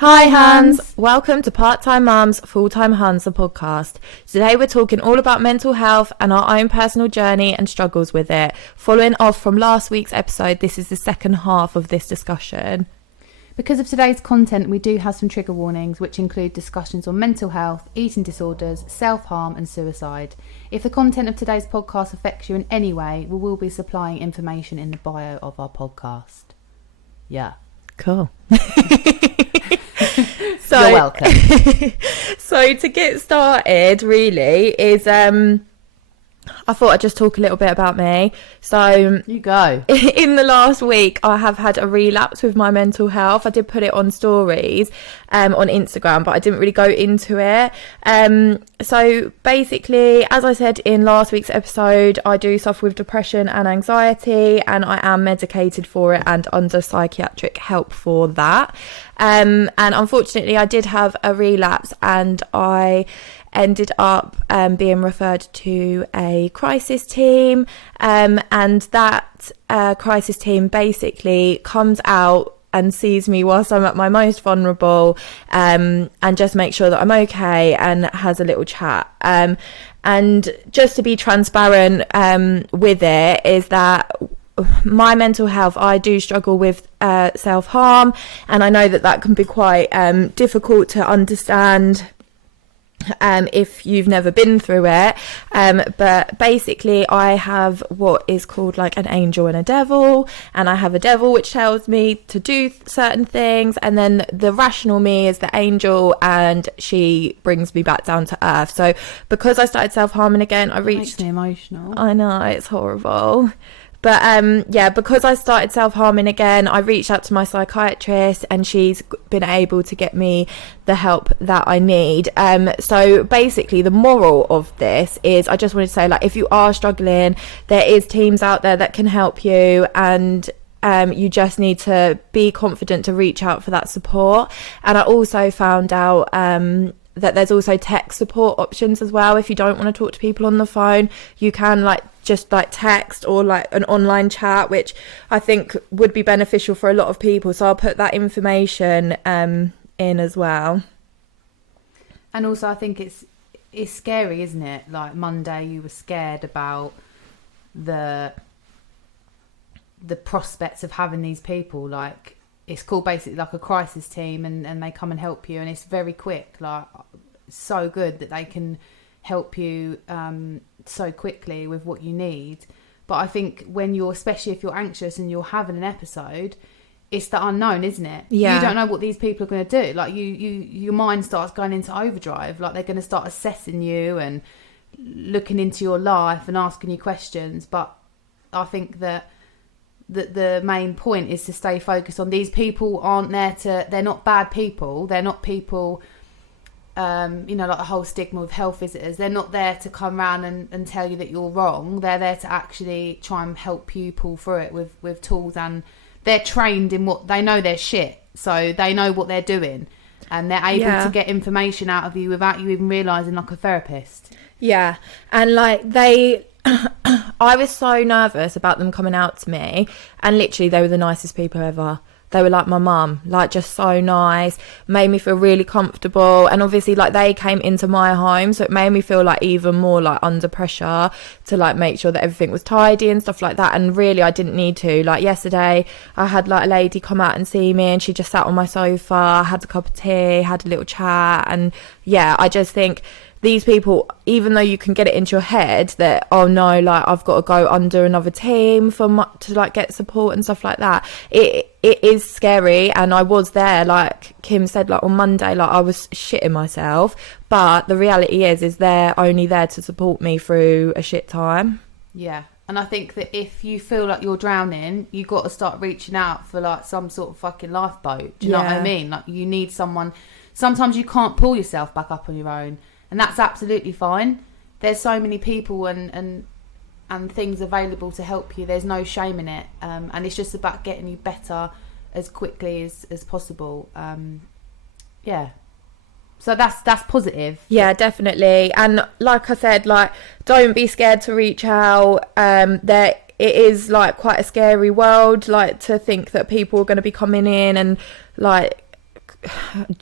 Hi Huns! Welcome to Part-Time Mums, Full-Time Huns, the podcast. Today we're talking all about mental health and our own personal journey and struggles with it. Following off from last week's episode, this is the second half of this discussion. Because of today's content, we do have some trigger warnings, which include discussions on mental health, eating disorders, self-harm and suicide. If the content of today's podcast affects you in any way, we will be supplying information in the bio of our podcast. Yeah. Cool. So, you're welcome. So to get started, really, is I thought I'd just talk a little bit about me. So you go. In the last week, I have had a relapse with my mental health. I did put it on stories on Instagram, but I didn't really go into it. So basically, as I said in last week's episode, I do suffer with depression and anxiety, and I am medicated for it and under psychiatric help for that. And unfortunately, I did have a relapse, and I ended up being referred to a crisis team, and that crisis team basically comes out and sees me whilst I'm at my most vulnerable, and just make sure that I'm okay and has a little chat. And just to be transparent with it, is that my mental health, I do struggle with self-harm, and I know that that can be quite difficult to understand if you've never been through it, but basically I have what is called like an angel and a devil, and I have a devil which tells me to do certain things, and then the rational me is the angel, and she brings me back down to earth. So because I started self-harming again, I reached... Makes me emotional. I know, it's horrible. But because I started self-harming again, I reached out to my psychiatrist, and she's been able to get me the help that I need. So basically the moral of this is, I just wanted to say, like, if you are struggling, there is teams out there that can help you, and you just need to be confident to reach out for that support. And I also found out that there's also tech support options as well. If you don't want to talk to people on the phone, you can just text or like an online chat, which I think would be beneficial for a lot of people. So I'll put that information in as well. And also I think it's scary, isn't it? Like Monday you were scared about the prospects of having these people, like, it's called basically like a crisis team, and they come and help you, and it's very quick, like so good that they can help you so quickly with what you need. But I think when you're, especially if you're anxious and you're having an episode, it's the unknown, isn't it? Yeah. You don't know what these people are going to do. Like your mind starts going into overdrive. Like they're going to start assessing you and looking into your life and asking you questions. But I think that the main point is to stay focused on these people. They're not bad people. They're not people, like the whole stigma of health visitors. They're not there to come around and tell you that you're wrong. They're there to actually try and help you pull through it with tools, and they're trained in what they know. Their shit, so they know what they're doing, and they're able to get information out of you without you even realising, like a therapist. Yeah, and I was so nervous about them coming out to me, and literally they were the nicest people ever. They were like my mum, like just so nice, made me feel really comfortable. And obviously they came into my home, so it made me feel like even more like under pressure to make sure that everything was tidy and stuff like that. And really I didn't need to. Like yesterday I had a lady come out and see me, and she just sat on my sofa, had a cup of tea, had a little chat. And yeah, I just think these people, even though you can get it into your head that, oh no, I've got to go under another team to get support and stuff like that, it is scary. And I was there, like Kim said, on Monday, I was shitting myself, but the reality is they're only there to support me through a shit time. Yeah. And I think that if you feel like you're drowning, you got to start reaching out for some sort of fucking lifeboat. Do you know what I mean? You need someone. Sometimes you can't pull yourself back up on your own, and that's absolutely fine. There's so many people and things available to help you. There's no shame in it, and it's just about getting you better as quickly as possible. Yeah. So that's positive. Yeah, definitely. And like I said, don't be scared to reach out. It is quite a scary world, to think that people are going to be coming in and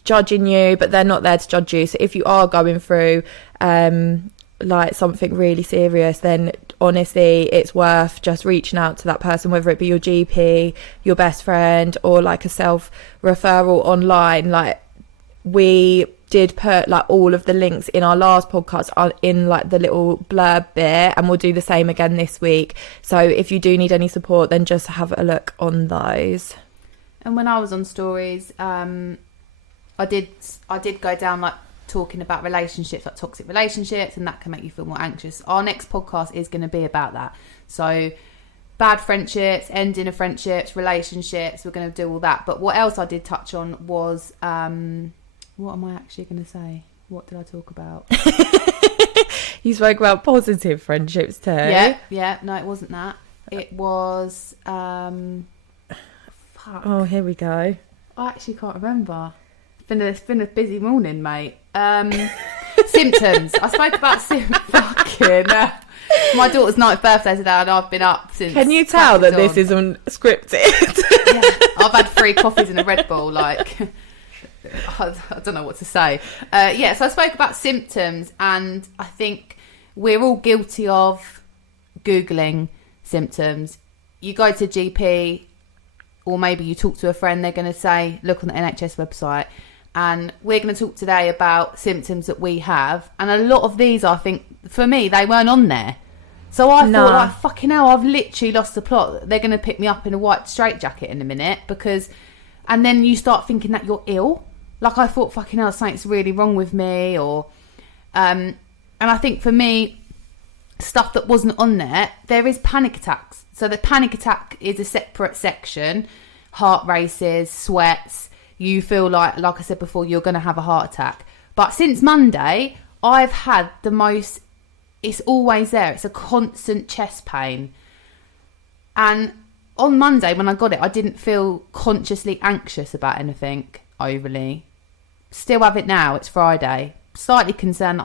judging you, but they're not there to judge you. So if you are going through like something really serious, then honestly it's worth just reaching out to that person, whether it be your GP, your best friend, or like a self referral online. Like, we did put like all of the links in our last podcast in like the little blurb bit, and we'll do the same again this week. So if you do need any support, then just have a look on those. And when I was on stories, I did go down like talking about relationships, like toxic relationships, and that can make you feel more anxious. Our next podcast is going to be about that. So bad friendships, ending of friendships, relationships, we're going to do all that. But what else I did touch on was what am I actually going to say? What did I talk about? You spoke about positive friendships too. Yeah. No, it wasn't that. It was fuck. Oh, here we go. I actually can't remember. It's been a busy morning, mate. Symptoms. I spoke about fucking. My daughter's 9th birthday today, and I've been up since. Can you tell that this isn't scripted? Yeah, I've had 3 coffees and a Red Bull. Like, I don't know what to say. So I spoke about symptoms, and I think we're all guilty of Googling symptoms. You go to GP, or maybe you talk to a friend, they're going to say, look on the NHS website. And we're going to talk today about symptoms that we have. And a lot of these, I think, for me, they weren't on there. So I thought, like, fucking hell, I've literally lost the plot. They're going to pick me up in a white straitjacket in a minute. And then you start thinking that you're ill. Like, I thought, fucking hell, something's really wrong with me. And I think for me, stuff that wasn't on there is panic attacks. So the panic attack is a separate section. Heart races, sweats. You feel like I said before, you're going to have a heart attack. But since Monday, I've had the most, it's always there. It's a constant chest pain. And on Monday, when I got it, I didn't feel consciously anxious about anything overly. Still have it now. It's Friday. Slightly concerned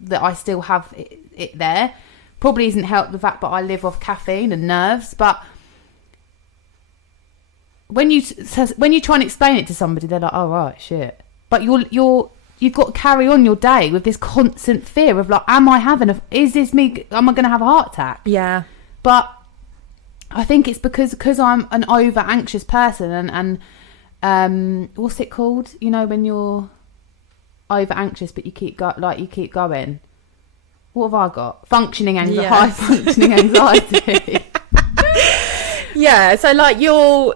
that I still have it there. Probably isn't helped the fact that I live off caffeine and nerves, but when you try and explain it to somebody, they're like, "Oh right, shit." But you've got to carry on your day with this constant fear of like, "Am I having is this me? Am I going to have a heart attack?" Yeah. But I think it's because I'm an over anxious person, and what's it called? You know, when you're over anxious but you keep going. What have I got? Functioning anxiety. Yes. High functioning anxiety. Yeah. So like you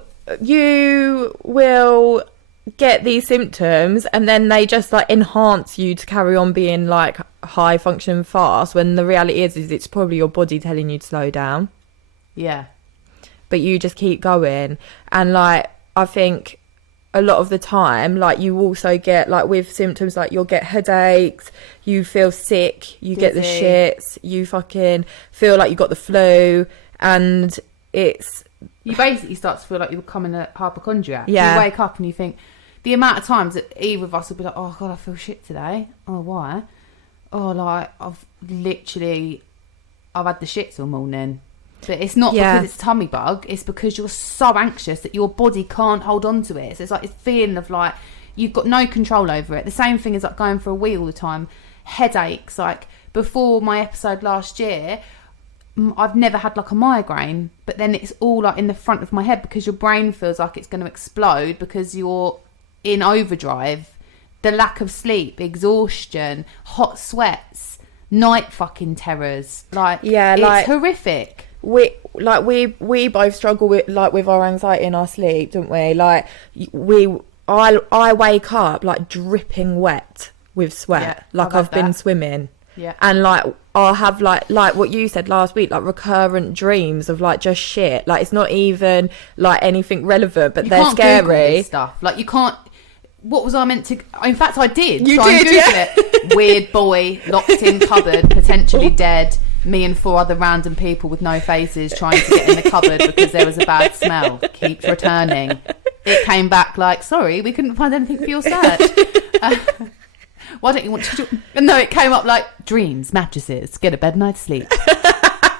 will get these symptoms, and then they just like enhance you to carry on being like high functioning fast, when the reality is it's probably your body telling you to slow down. Yeah. But you just keep going. And like, I think a lot of the time, like, you also get like with symptoms, like you'll get headaches, you feel sick, you get the shits, you fucking feel like you got the flu, and you basically start to feel like you're becoming a hypochondriac. Yeah. You wake up and you think, the amount of times that either of us will be like, "Oh God, I feel shit today." Oh, why? Oh, like I've had the shits all morning. But it's not because it's a tummy bug. It's because you're so anxious that your body can't hold on to it. So it's like this feeling of like you've got no control over it. The same thing as like going for a wee all the time. Headaches. Like before my episode last year, I've never had like a migraine, but then it's all like in the front of my head because your brain feels like it's going to explode because you're in overdrive. The lack of sleep, exhaustion, hot sweats, night fucking terrors. Like, it's horrific. We both struggle with our anxiety in our sleep, don't we? Like I wake up like dripping wet with sweat, like I've been swimming. Yeah. And like I'll have like what you said last week, like recurrent dreams of like just shit. Like it's not even like anything relevant, but they're scary. Google this stuff. Like you can't. What was I meant to? In fact, I did. You try did, and Google it. Weird boy locked in cupboard, potentially dead. Me and 4 other random people with no faces trying to get in the cupboard because there was a bad smell. Keeps returning. It came back like, "Sorry, we couldn't find anything for your search. Why don't you want to?" No, it came up like, "Dreams, mattresses, get a bed night's sleep."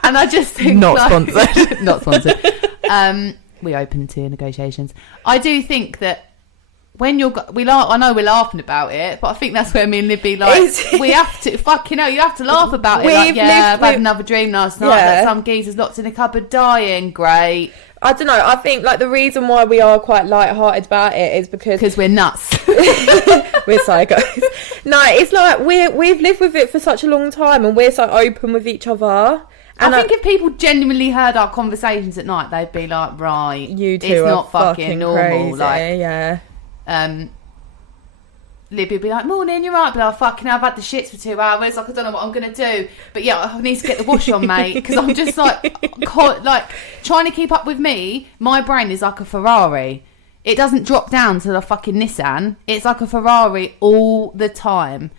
And I just think not sponsored. Not sponsored. We open to negotiations. I do think that when I know we're laughing about it, but I think that's where me and Libby we have to fucking hell, you have to laugh about it. Like, I've had another dream last night that some geezer's locked in a cupboard dying. Great. I don't know. I think like the reason why we are quite light-hearted about it is because we're nuts. We're psychos. No, it's like we've lived with it for such a long time, and we're so open with each other. And I think if people genuinely heard our conversations at night, they'd be like, right, you two it's are not fucking normal. Crazy, yeah. Libby would be like, morning, you're right, but I've had the shits for 2 hours. Like, I don't know what I'm going to do. But yeah, I need to get the wash on, mate. Because I'm just like trying to keep up with me. My brain is like a Ferrari. It doesn't drop down to the fucking Nissan. It's like a Ferrari all the time.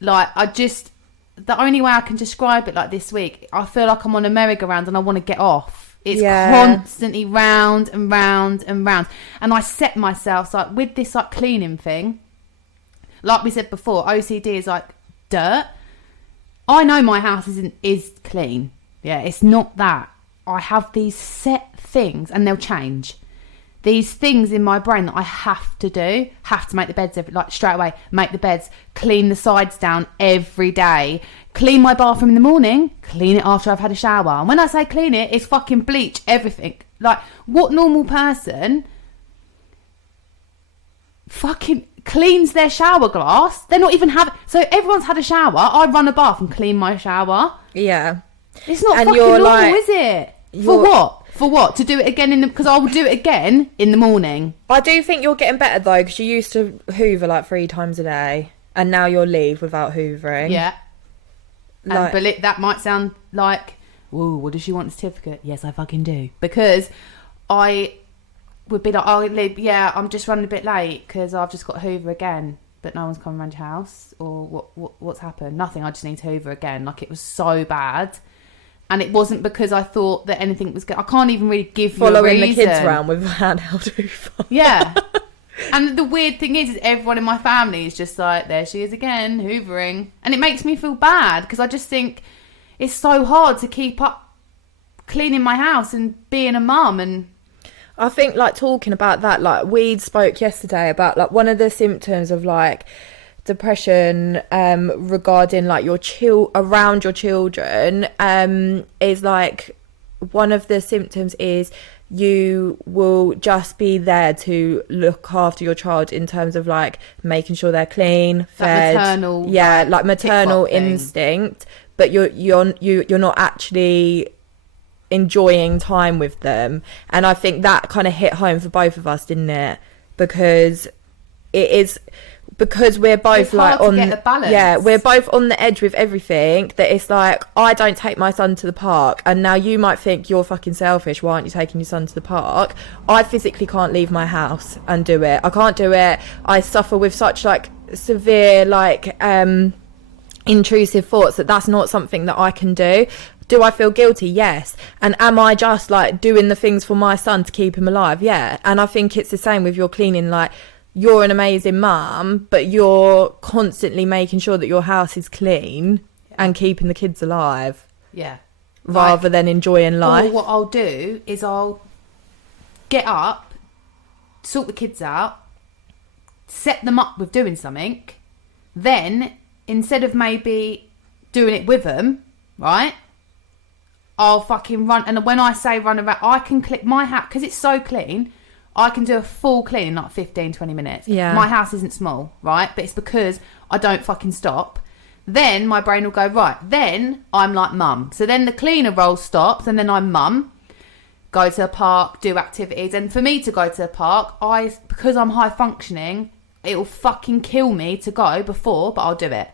Like, the only way I can describe it like this week, I feel like I'm on a merry-go-round and I want to get off. It's constantly round and round and round. And I set myself, like, with this, like, cleaning thing, like we said before, OCD is like dirt. I know my house is clean. Yeah, it's not that. I have these set things and they'll change. These things in my brain that I have to do. Have to make the beds straight away. Make the beds. Clean the sides down every day. Clean my bathroom in the morning. Clean it after I've had a shower. And when I say clean it, it's fucking bleach everything. Like, what normal person fucking cleans their shower glass? They're not even having... So everyone's had a shower. I run a bath and clean my shower. Yeah. It's not fucking normal, is it? For what? For what? To do it again because I will do it again in the morning. I do think you're getting better though, because you used to hoover like 3 times a day, and now you'll leave without hoovering. Yeah. But that might sound like, whoa, what does she want a certificate? Yes, I fucking do. Because I would be like, oh, yeah, I'm just running a bit late because I've just got to hoover again, but no one's coming around your house. Or what's happened? Nothing, I just need to hoover again. Like, it was so bad. And it wasn't because I thought that anything was good. I can't even really give you a reason. Following the kids around with a handheld hoover. Yeah. And the weird thing is everyone in my family is just like, there she is again, hoovering. And it makes me feel bad because I just think it's so hard to keep up cleaning my house and being a mum. And I think, like, talking about that, like, we spoke yesterday about, like, one of the symptoms of, like, depression regarding, like, around your children is, like, one of the symptoms is you will just be there to look after your child in terms of, like, making sure they're clean, fed, maternal instinct, but you're not actually enjoying time with them. And I think that kind of hit home for both of us, didn't it? Because we're both like on get the balance. Yeah, we're both on the edge with everything, that it's like, I don't take my son to the park, and now you might think you're fucking selfish, why aren't you taking your son to the park? I physically can't leave my house and do it. I can't do it. I suffer with such, like, severe, like, intrusive thoughts that's not something that I can do. Do I feel guilty? Yes. And am I just, like, doing the things for my son to keep him alive? Yeah. And I think it's the same with your cleaning. Like, you're an amazing mum, but you're constantly making sure that your house is clean and keeping the kids alive. Yeah. Rather than enjoying life. Or what I'll do is I'll get up, sort the kids out, set them up with doing something. Then, instead of maybe doing it with them, right, I'll fucking run. And when I say run around, I can click my house, because it's so clean, I can do a full clean in like 15, 20 minutes. Yeah. My house isn't small, right? But it's because I don't fucking stop. Then my brain will go, right, then I'm like mum. So then the cleaner role stops, and then I'm mum. Go to the park, do activities. And for me to go to the park, because I'm high functioning, it will fucking kill me to go before, but I'll do it.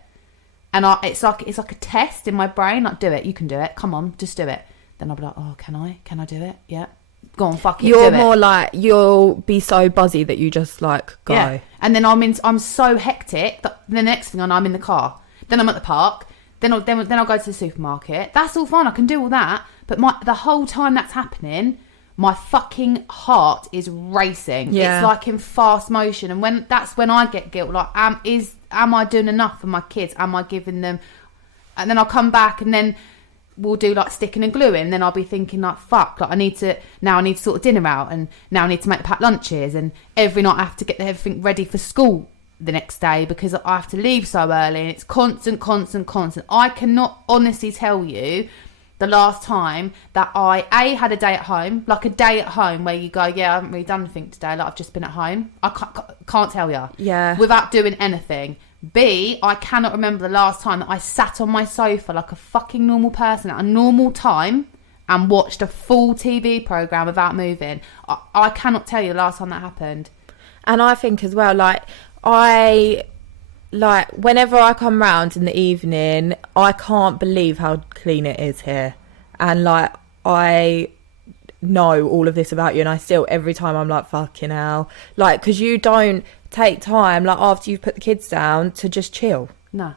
And it's like a test in my brain. Like, do it, you can do it. Come on, just do it. Then I'll be like, oh, can I do it? Yeah. Go on, fuck it. You're more like, you'll be so buzzy that you just, like, go. Yeah. And then I'm so hectic that the next thing I'm in the car. Then I'm at the park. Then I'll go to the supermarket. That's all fine. I can do all that. But the whole time that's happening, my fucking heart is racing. Yeah. It's like in fast motion. And that's when I get guilt. Like, am I doing enough for my kids? Am I giving them? And then I'll come back, and then we'll do like sticking and gluing, then I'll be thinking like, fuck, like I need to sort of dinner out, and now I need to make packed lunches, and every night I have to get everything ready for school the next day because I have to leave so early, and it's constant. I cannot honestly tell you the last time that I had a day at home, like a day at home where you go, yeah, I haven't really done anything today, like I've just been at home. I can't tell you. Yeah. Without doing anything. B, I cannot remember the last time that I sat on my sofa like a fucking normal person at a normal time and watched a full TV programme without moving. I cannot tell you the last time that happened. And I think as well, whenever I come round in the evening, I can't believe how clean it is here. And I know all of this about you, and I still, every time I'm like, fucking hell. Because you don't take time, after you've put the kids down, to just chill. No.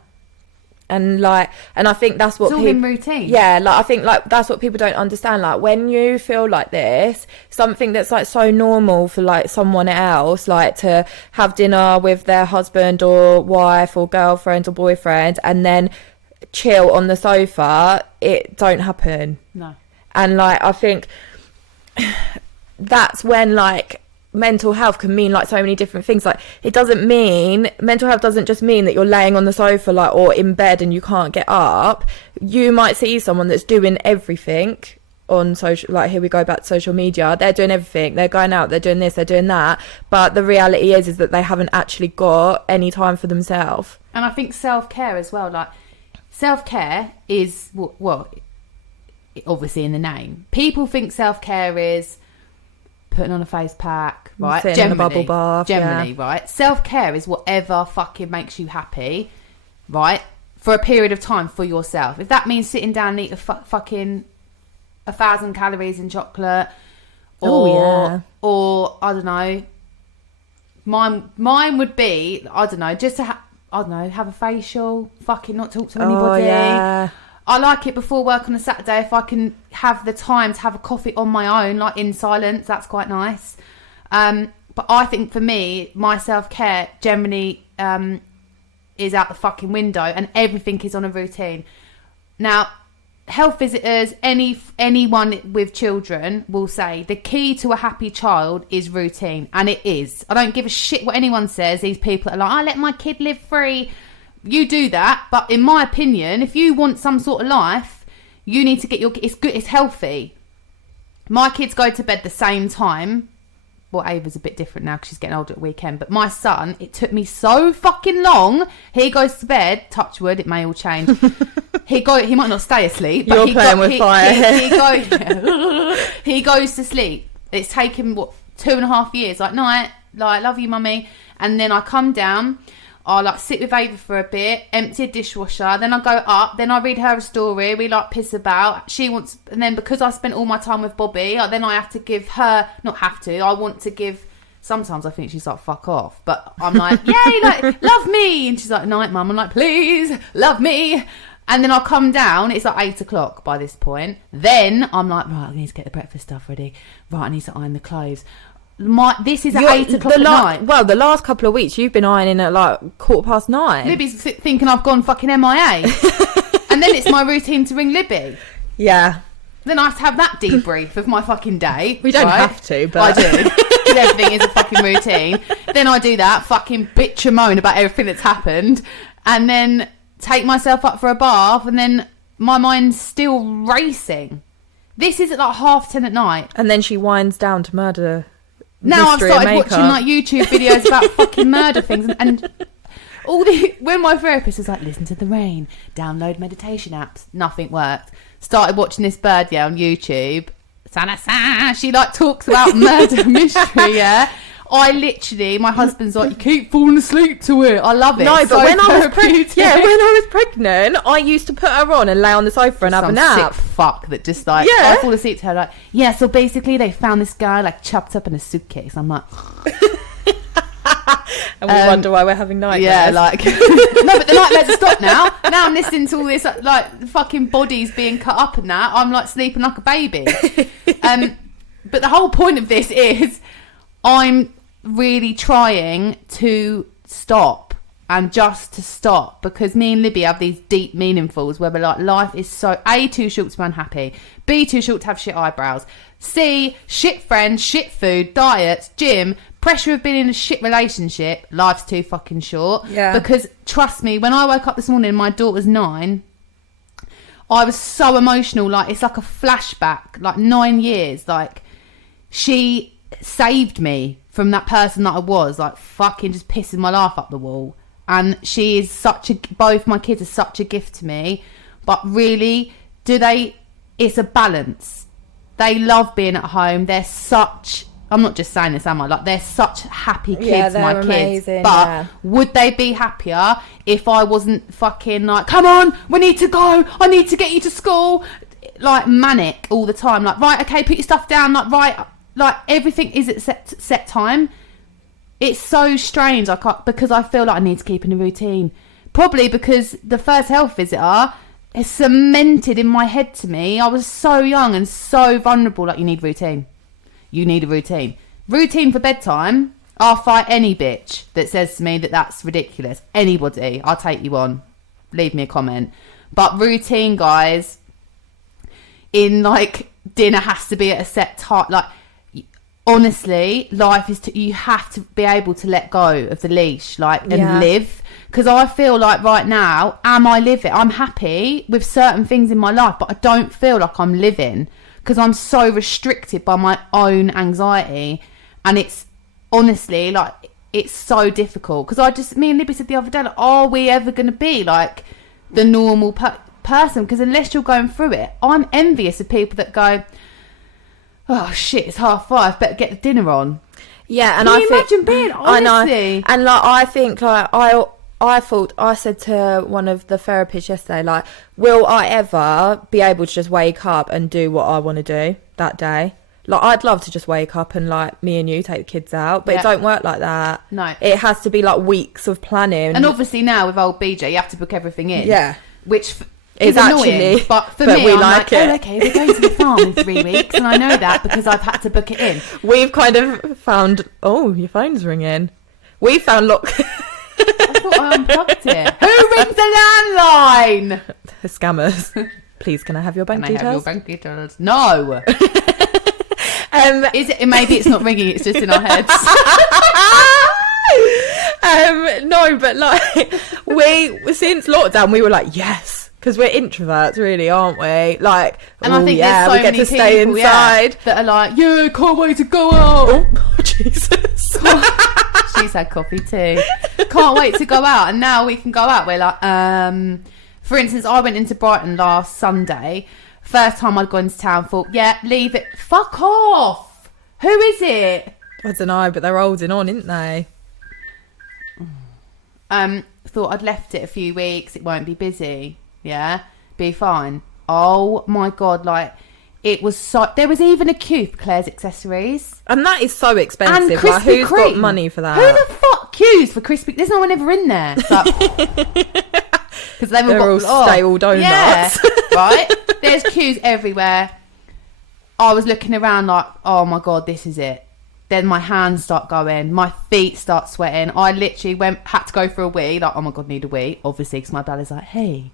And I think that's what it's all in routine. Yeah, I think that's what people don't understand. When you feel like this, something that's so normal for someone else, to have dinner with their husband or wife or girlfriend or boyfriend and then chill on the sofa, it don't happen. No. And I think that's when mental health can mean so many different things. It doesn't mean, mental health doesn't just mean that you're laying on the sofa or in bed and you can't get up. You might see someone that's doing everything on social, here we go back to social media. They're doing everything, they're going out, they're doing this, they're doing that, but the reality is that they haven't actually got any time for themselves. And I think self-care as well, self-care is obviously in the name. People think self-care is putting on a face pack, right? Sitting in a bubble bath. Generally, yeah. Right? Self-care is whatever fucking makes you happy, right? For a period of time for yourself. If that means sitting down and eat fucking 1,000 calories in chocolate, or I don't know, mine would be, I don't know, just to have a facial, fucking not talk to anybody. Yeah. I like it before work on a Saturday if I can have the time to have a coffee on my own, in silence. That's quite nice. But I think for me, my self-care generally is out the fucking window, and everything is on a routine. Now, health visitors, anyone with children will say the key to a happy child is routine, and it is. I don't give a shit what anyone says. These people are like, I let my kid live free. You do that, but in my opinion, if you want some sort of life, you need to get it's good, it's healthy. My kids go to bed the same time. Well, Ava's a bit different now because she's getting older at the weekend, but my son, it took me so fucking long. He goes to bed, touch wood, it may all change. He might not stay asleep, but with fire. He goes to sleep. It's taken 2.5 years. Night, love you, mummy. And then I come down, I'll sit with Ava for a bit, empty a dishwasher, then I go up, then I read her a story, we piss about, and then because I spent all my time with Bobby, then I have to give her, I want to give, sometimes I think she's fuck off, but I'm yay, love me, and she's night mum, I'm please, love me, and then I'll come down, it's 8 o'clock by this point, then I'm right, I need to get the breakfast stuff ready, right, I need to iron the clothes. This is at 8 o'clock at night. Well, the last couple of weeks you've been ironing at 9:15. Libby's thinking I've gone fucking MIA. And then it's my routine to ring Libby. Yeah. Then I have to have that debrief of my fucking day. We don't have to, but I do. Because everything is a fucking routine. Then I do that, fucking bitch and moan about everything that's happened. And then take myself up for a bath. And then my mind's still racing. This is at 10:30 at night. And then she winds down to murder. Now I've started watching YouTube videos about fucking murder things, and when my therapist was listen to the rain, download meditation apps, nothing worked. Started watching this bird on YouTube. She talks about murder mystery. Yeah, I literally, my husband's you keep falling asleep to it. I love it. No, but when I was pregnant, I used to put her on and lay on the sofa and have a nap. Sick fuck that just I fall asleep to her so basically they found this guy chopped up in a suitcase. I'm and we wonder why we're having nightmares. Yeah, no, but the nightmares have stopped now. Now I'm listening to all this fucking bodies being cut up and that. I'm sleeping like a baby. But the whole point of this is I'm really trying to stop and just to stop, because me and Libby have these deep meaningfuls where we're like, life is so A, too short to be unhappy, B, too short to have shit eyebrows, C, shit friends, shit food, diets, gym, pressure of being in a shit relationship. Life's too fucking short. Yeah. Because trust me, when I woke up this morning, my daughter's 9, I was so emotional. Like, it's like a flashback, like 9 years. Like, she saved me from that person that I was, like, fucking just pissing my life up the wall. And she is both my kids are such a gift to me. But really, it's a balance. They love being at home. I'm not just saying this, am I? Like, they're such happy kids, my kids. Amazing, but would they be happier if I wasn't fucking like, come on, we need to go, I need to get you to school, like manic all the time. Like, right, okay, put your stuff down. Like, right, like everything is at set time. It's so strange. Because I feel like I need to keep in a routine. Probably because the first health visitor is cemented in my head to me. I was so young and so vulnerable. Like, you need routine. You need a routine. Routine for bedtime. I'll fight any bitch that says to me that that's ridiculous. Anybody. I'll take you on. Leave me a comment. But routine, guys, in like dinner has to be at a set time. Like, honestly, life is you have to be able to let go of the leash, like, and live. Because I feel like right now, am I living? I'm happy with certain things in my life, but I don't feel like I'm living because I'm so restricted by my own anxiety. And it's honestly like, it's so difficult. Because me and Libby said the other day, like, are we ever going to be like the normal person? Because unless you're going through it, I'm envious of people that go, oh shit, it's 5:30, better get the dinner on. Yeah, and Can you imagine being, honestly? I know. And like, I think like I said to one of the therapists yesterday, like, will I ever be able to just wake up and do what I want to do that day? Like, I'd love to just wake up and like me and you take the kids out, but it don't work like that. No, it has to be like weeks of planning. And obviously now with old BJ, you have to book everything in. Yeah, which is annoying, actually, but for me, we I'm like it. Oh, okay, we're going to the farm in 3 weeks, and I know that because I've had to book it in. We've kind of found. Oh, your phone's ringing. We found I thought I unplugged it. Who rings the landline? The scammers. Please, can I have your bank details? Have your bank details? No. Is it? Maybe it's not ringing. It's just in our heads. No, but like since lockdown, we were like, yes, because we're introverts, really, aren't we? Like, and I think there's so we get many to stay people, inside that are like, yeah, can't wait to go out. Oh, Jesus. She's had coffee too. Can't wait to go out, and now we can go out. We're like, for instance, I went into Brighton last Sunday. First time I'd gone into town, thought, yeah, leave it. Fuck off. Who is it? I don't know, but they're holding on, aren't they? Thought I'd left it a few weeks. It won't be busy. Yeah, be fine. Oh my God, like, it was so... There was even a queue for Claire's accessories. And that is so expensive. And Krispy like, who's Kreme. got money for that? Who the fuck queues for Krispy? There's no one ever in there. Because they're all stale donuts. Yeah, right? There's queues everywhere. I was looking around like, oh my God, this is it. Then my hands start going. My feet start sweating. I literally had to go for a wee. Like, oh my God, need a wee. Obviously, because my dad is like, hey,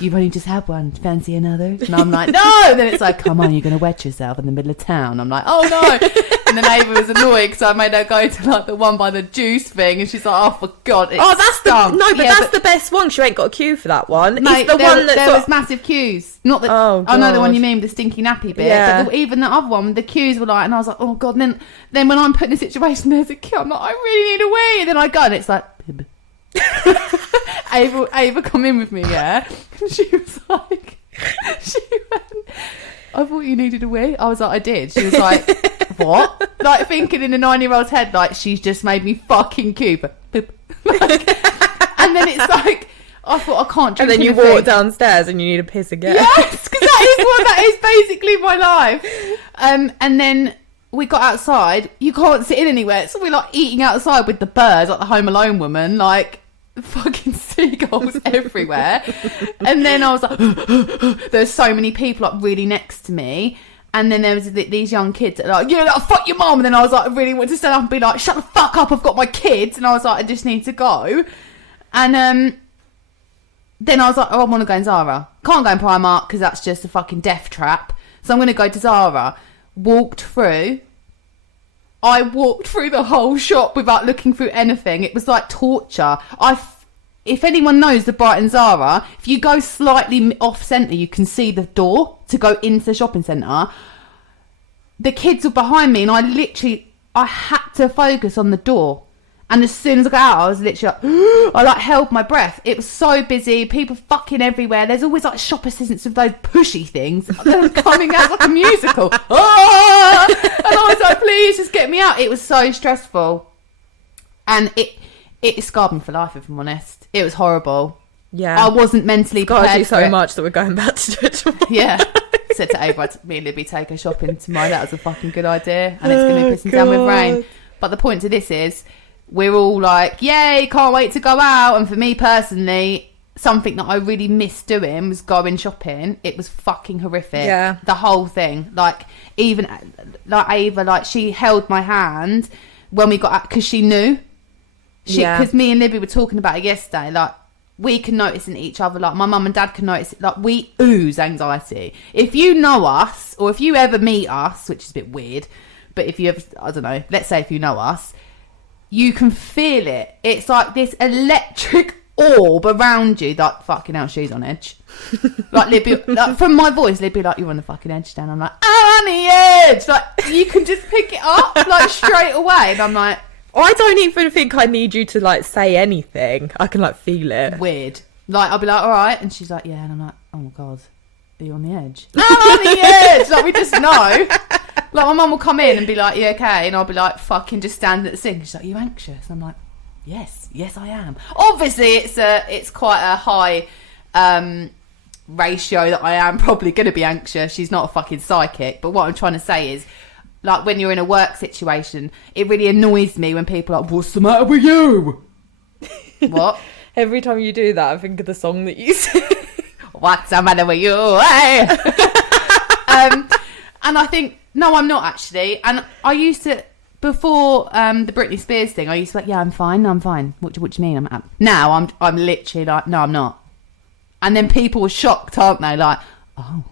you've only just had one. Fancy another? And I'm like, no. And then it's like, come on, you're going to wet yourself in the middle of town. I'm like, oh no. And the neighbour was annoyed because I made her go to like the one by the juice thing, and she's like, oh for God, it's that's the best one. She ain't got a queue for that one. Mate, it's the one that there was massive queues. Not that I know the one you mean with the stinky nappy bit. Yeah. But even the other one, the queues were like, and I was like, oh God. And then when I'm put in a situation, there's a queue. I'm like, I really need a wee. And then I go, and it's like, Ava come in with me, yeah. And she was like, I thought you needed a wee. I was like, I did. She was like, what? Like, thinking in a 9-year-old's head, like, she's just made me fucking cube. Like, and then it's like, I thought, I can't drink. And then you walk downstairs and you need a piss again. Yes, because that is basically my life. And then we got outside. You can't sit in anywhere, so we're like eating outside with the birds, like the Home Alone woman, like fucking seagulls everywhere. And then I was like, there's so many people like really next to me. And then there was these young kids that were like, yeah, fuck your mum. And then I was like, I really want to stand up and be like, shut the fuck up, I've got my kids. And I was like, I just need to go. And then I was like, oh, I want to go in Zara. Can't go in Primark because that's just a fucking death trap. So I'm going to go to Zara. Walked through. I walked through the whole shop without looking through anything. It was like torture. If anyone knows the Brighton Zara, if you go slightly off centre, you can see the door to go into the shopping centre. The kids were behind me, and I had to focus on the door. And as soon as I got out, I was literally like, I like held my breath. It was so busy, people fucking everywhere. There's always like shop assistants with those pushy things. They're coming out like a musical. Ah! And I was like, please just get me out. It was so stressful. And it scarred me for life, if I'm honest. It was horrible. Yeah. I wasn't mentally prepared for it. so much that we're going back to do it tomorrow. Yeah. Said to Ava, me and Libby take her shopping tomorrow. That was a fucking good idea. And it's going to be pissing down with rain. But the point to this is, we're all like, yay, can't wait to go out. And for me personally, something that I really missed doing was going shopping. It was fucking horrific. Yeah. The whole thing. Like, even, like Ava, like, she held my hand when we got out, because she knew. Because me and Libby were talking about it yesterday, like, we can notice in each other, like, my mum and dad can notice it, like, we ooze anxiety. If you know us, or if you ever meet us, which is a bit weird, but if you ever, I don't know, let's say if you know us, you can feel it. It's like this electric orb around you, like, fucking hell, she's on edge. Like, Libby, like, from my voice, Libby, like, you're on the fucking edge, Dan. I'm like, I'm on the edge. Like, you can just pick it up, like, straight away. And I'm like, I don't even think I need you to, like, say anything. I can, like, feel it. Weird. Like, I'll be like, all right. And she's like, yeah. And I'm like, oh, my God. Are you on the edge? I'm on the edge. Like, we just know. Like, my mum will come in and be like, you okay? And I'll be like, fucking just standing at the sink. She's like, are you anxious? I'm like, yes, I am. Obviously, it's quite a high ratio that I am probably going to be anxious. She's not a fucking psychic. But what I'm trying to say is, like, when you're in a work situation, it really annoys me when people are like, what's the matter with you? What? Every time you do that, I think of the song that you sing. What's the matter with you? Hey? And I think, no, I'm not actually. And I used to, before the Britney Spears thing, I used to be like, yeah, I'm fine. What do you mean? Now I'm literally like, no, I'm not. And then people were shocked, aren't they? Like, oh,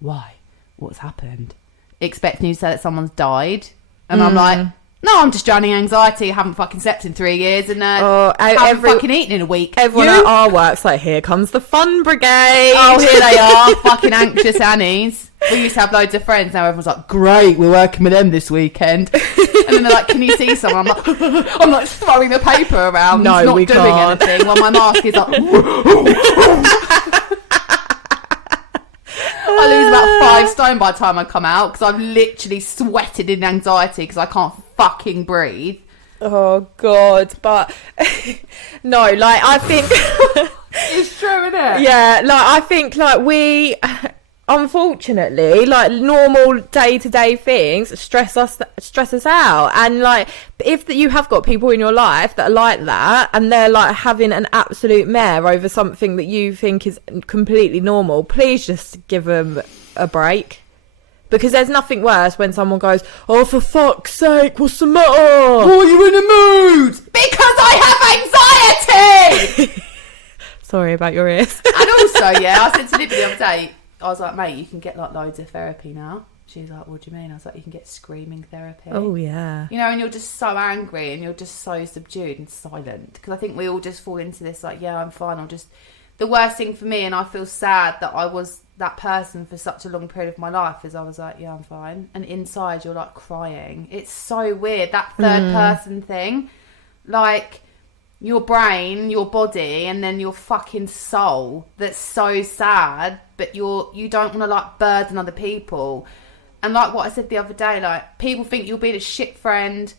why? What's happened? Expecting you to say that someone's died. And I'm like, no, I'm just drowning anxiety. I haven't fucking slept in 3 years and haven't fucking eaten in a week. Everyone at our work's like, here comes the fun brigade. Oh, here they are, fucking anxious Annies. We used to have loads of friends. Now everyone's like, great, we're working with them this weekend. And then they're like, can you see someone? I'm like throwing the paper around, no, not we doing can't. anything. While my mask is like, I lose about 5 stone by the time I come out because I've literally sweated in anxiety because I can't fucking breathe. Oh, God. But, no, like, I think... It's true, isn't it? Yeah, like, I think, like, we... Unfortunately, like, normal day-to-day things stress us out. And, like, if you have got people in your life that are like that and they're, like, having an absolute mare over something that you think is completely normal, please just give them a break. Because there's nothing worse when someone goes, oh, for fuck's sake, what's the matter? Oh, you're in a mood! Because I have anxiety! Sorry about your ears. And also, yeah, I said to Libby the other day, I was like, mate, you can get, like, loads of therapy now. She's like, what do you mean? I was like, you can get screaming therapy. Oh, yeah. You know, and you're just so angry and you're just so subdued and silent. Because I think we all just fall into this, like, yeah, I'm fine. I'm just... The worst thing for me, and I feel sad that I was that person for such a long period of my life, is I was like, yeah, I'm fine. And inside, you're, like, crying. It's so weird, that third person thing. Like... your brain, your body, and then your fucking soul that's so sad, but you don't want to, like, burden other people. And like what I said the other day, like, people think you'll be the shit friend,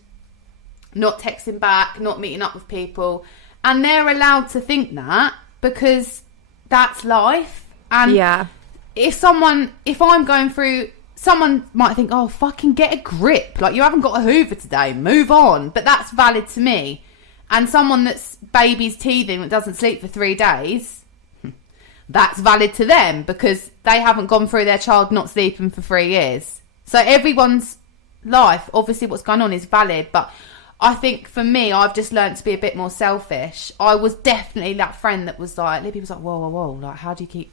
not texting back, not meeting up with people, and they're allowed to think that because that's life. And yeah, if I'm going through, someone might think, oh, fucking get a grip, like, you haven't got a Hoover today, move on. But that's valid to me. And someone that's baby's teething that doesn't sleep for 3 days, that's valid to them because they haven't gone through their child not sleeping for 3 years. So everyone's life, obviously what's going on is valid, but I think for me, I've just learned to be a bit more selfish. I was definitely that friend that was like, Libby was like, whoa, like, how do you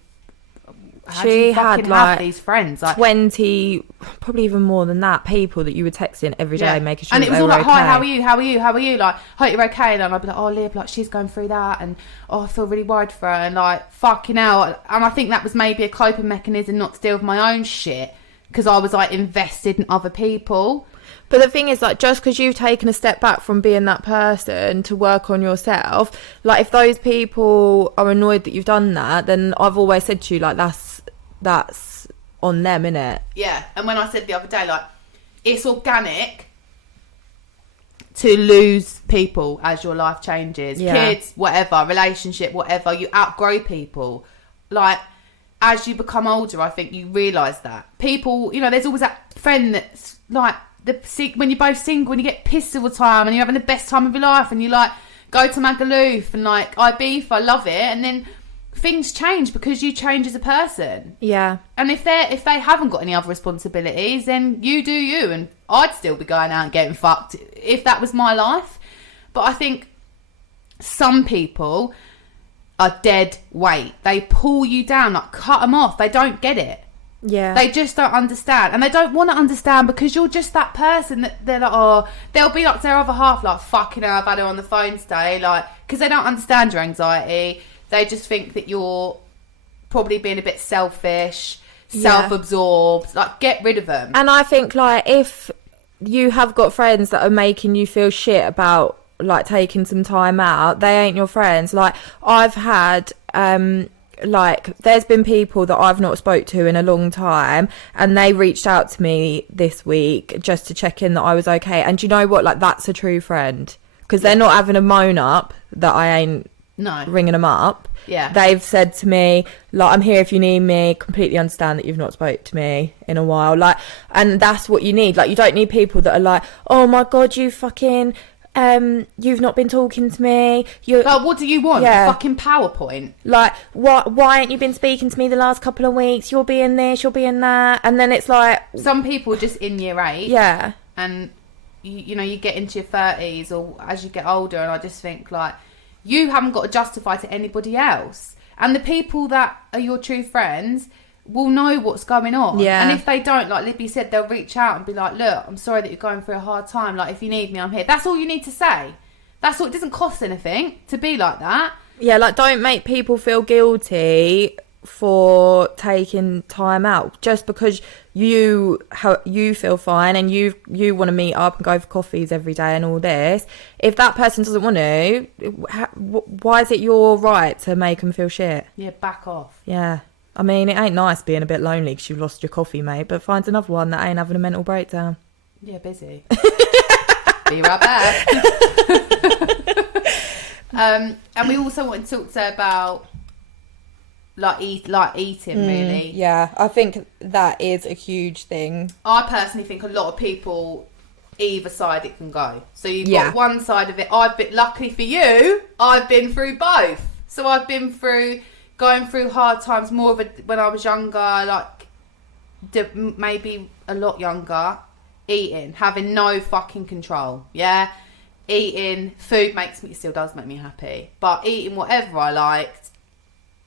fucking have these friends? Like 20, probably even more than that, people that you were texting every day, making sure and it was all like, okay. hi, how are you? Like, hope you're okay. And I'd be like, oh, Lib, like, she's going through that. And, oh, I feel really worried for her. And, like, fucking hell. And I think that was maybe a coping mechanism not to deal with my own shit. Because I was, like, invested in other people. But the thing is, like, just because you've taken a step back from being that person to work on yourself, like, if those people are annoyed that you've done that, then I've always said to you, like, that's on them, innit? Yeah. And when I said the other day, like, it's organic to lose people as your life changes. Yeah. Kids, whatever, relationship, whatever. You outgrow people. Like, as you become older, I think you realise that. People, you know, there's always that friend that's, like, when you're both single and you get pissed all the time and you're having the best time of your life and you, like, go to Magaluf and, like, Ibiza, love it, and then things change because you change as a person. Yeah. And if they haven't got any other responsibilities, then you do you, and I'd still be going out and getting fucked if that was my life. But I think some people are dead weight. They pull you down, like, cut them off. They don't get it. Yeah. They just don't understand. And they don't want to understand because you're just that person that they're like, oh, they'll be like their other half, like, fucking hell, I've had her on the phone today. Like, because they don't understand your anxiety. They just think that you're probably being a bit selfish, self-absorbed. Like, get rid of them. And I think, like, if you have got friends that are making you feel shit about, like, taking some time out, they ain't your friends. Like, I've had like, there's been people that I've not spoke to in a long time, and they reached out to me this week just to check in that I was okay. And do you know what? Like, that's a true friend, because they're not having a moan up that I ain't ringing them up. Yeah. They've said to me, like, I'm here if you need me, completely understand that you've not spoke to me in a while. Like, and that's what you need. Like, you don't need people that are like, oh my God, you fucking... you've not been talking to me. Like, what do you want? Yeah. A fucking PowerPoint? Like, why ain't you been speaking to me the last couple of weeks? You'll be in this, you'll be in that. And then it's like... Some people are just in year 8. Yeah. And, you know, you get into your 30s or as you get older, and I just think, like, you haven't got to justify to anybody else. And the people that are your true friends will know what's going on. Yeah. And if they don't, like Libby said, they'll reach out and be like, look, I'm sorry that you're going through a hard time. Like, if you need me, I'm here. That's all you need to say. That's all. It doesn't cost anything to be like that. Yeah, like, don't make people feel guilty for taking time out just because you feel fine and you want to meet up and go for coffees every day and all this. If that person doesn't want to, why is it your right to make them feel shit? Yeah, back off. Yeah. I mean, it ain't nice being a bit lonely because you've lost your coffee mate, but find another one that ain't having a mental breakdown. Yeah, busy. Be right back. And we also want to talk to her about eating, really. Yeah, I think that is a huge thing. I personally think a lot of people, either side it can go. So you've got one side of it. Luckily for you, I've been through both. So I've been through going through hard times more of when I was younger, like maybe a lot younger, eating, having no fucking control. Yeah, eating food still does make me happy, but eating whatever I liked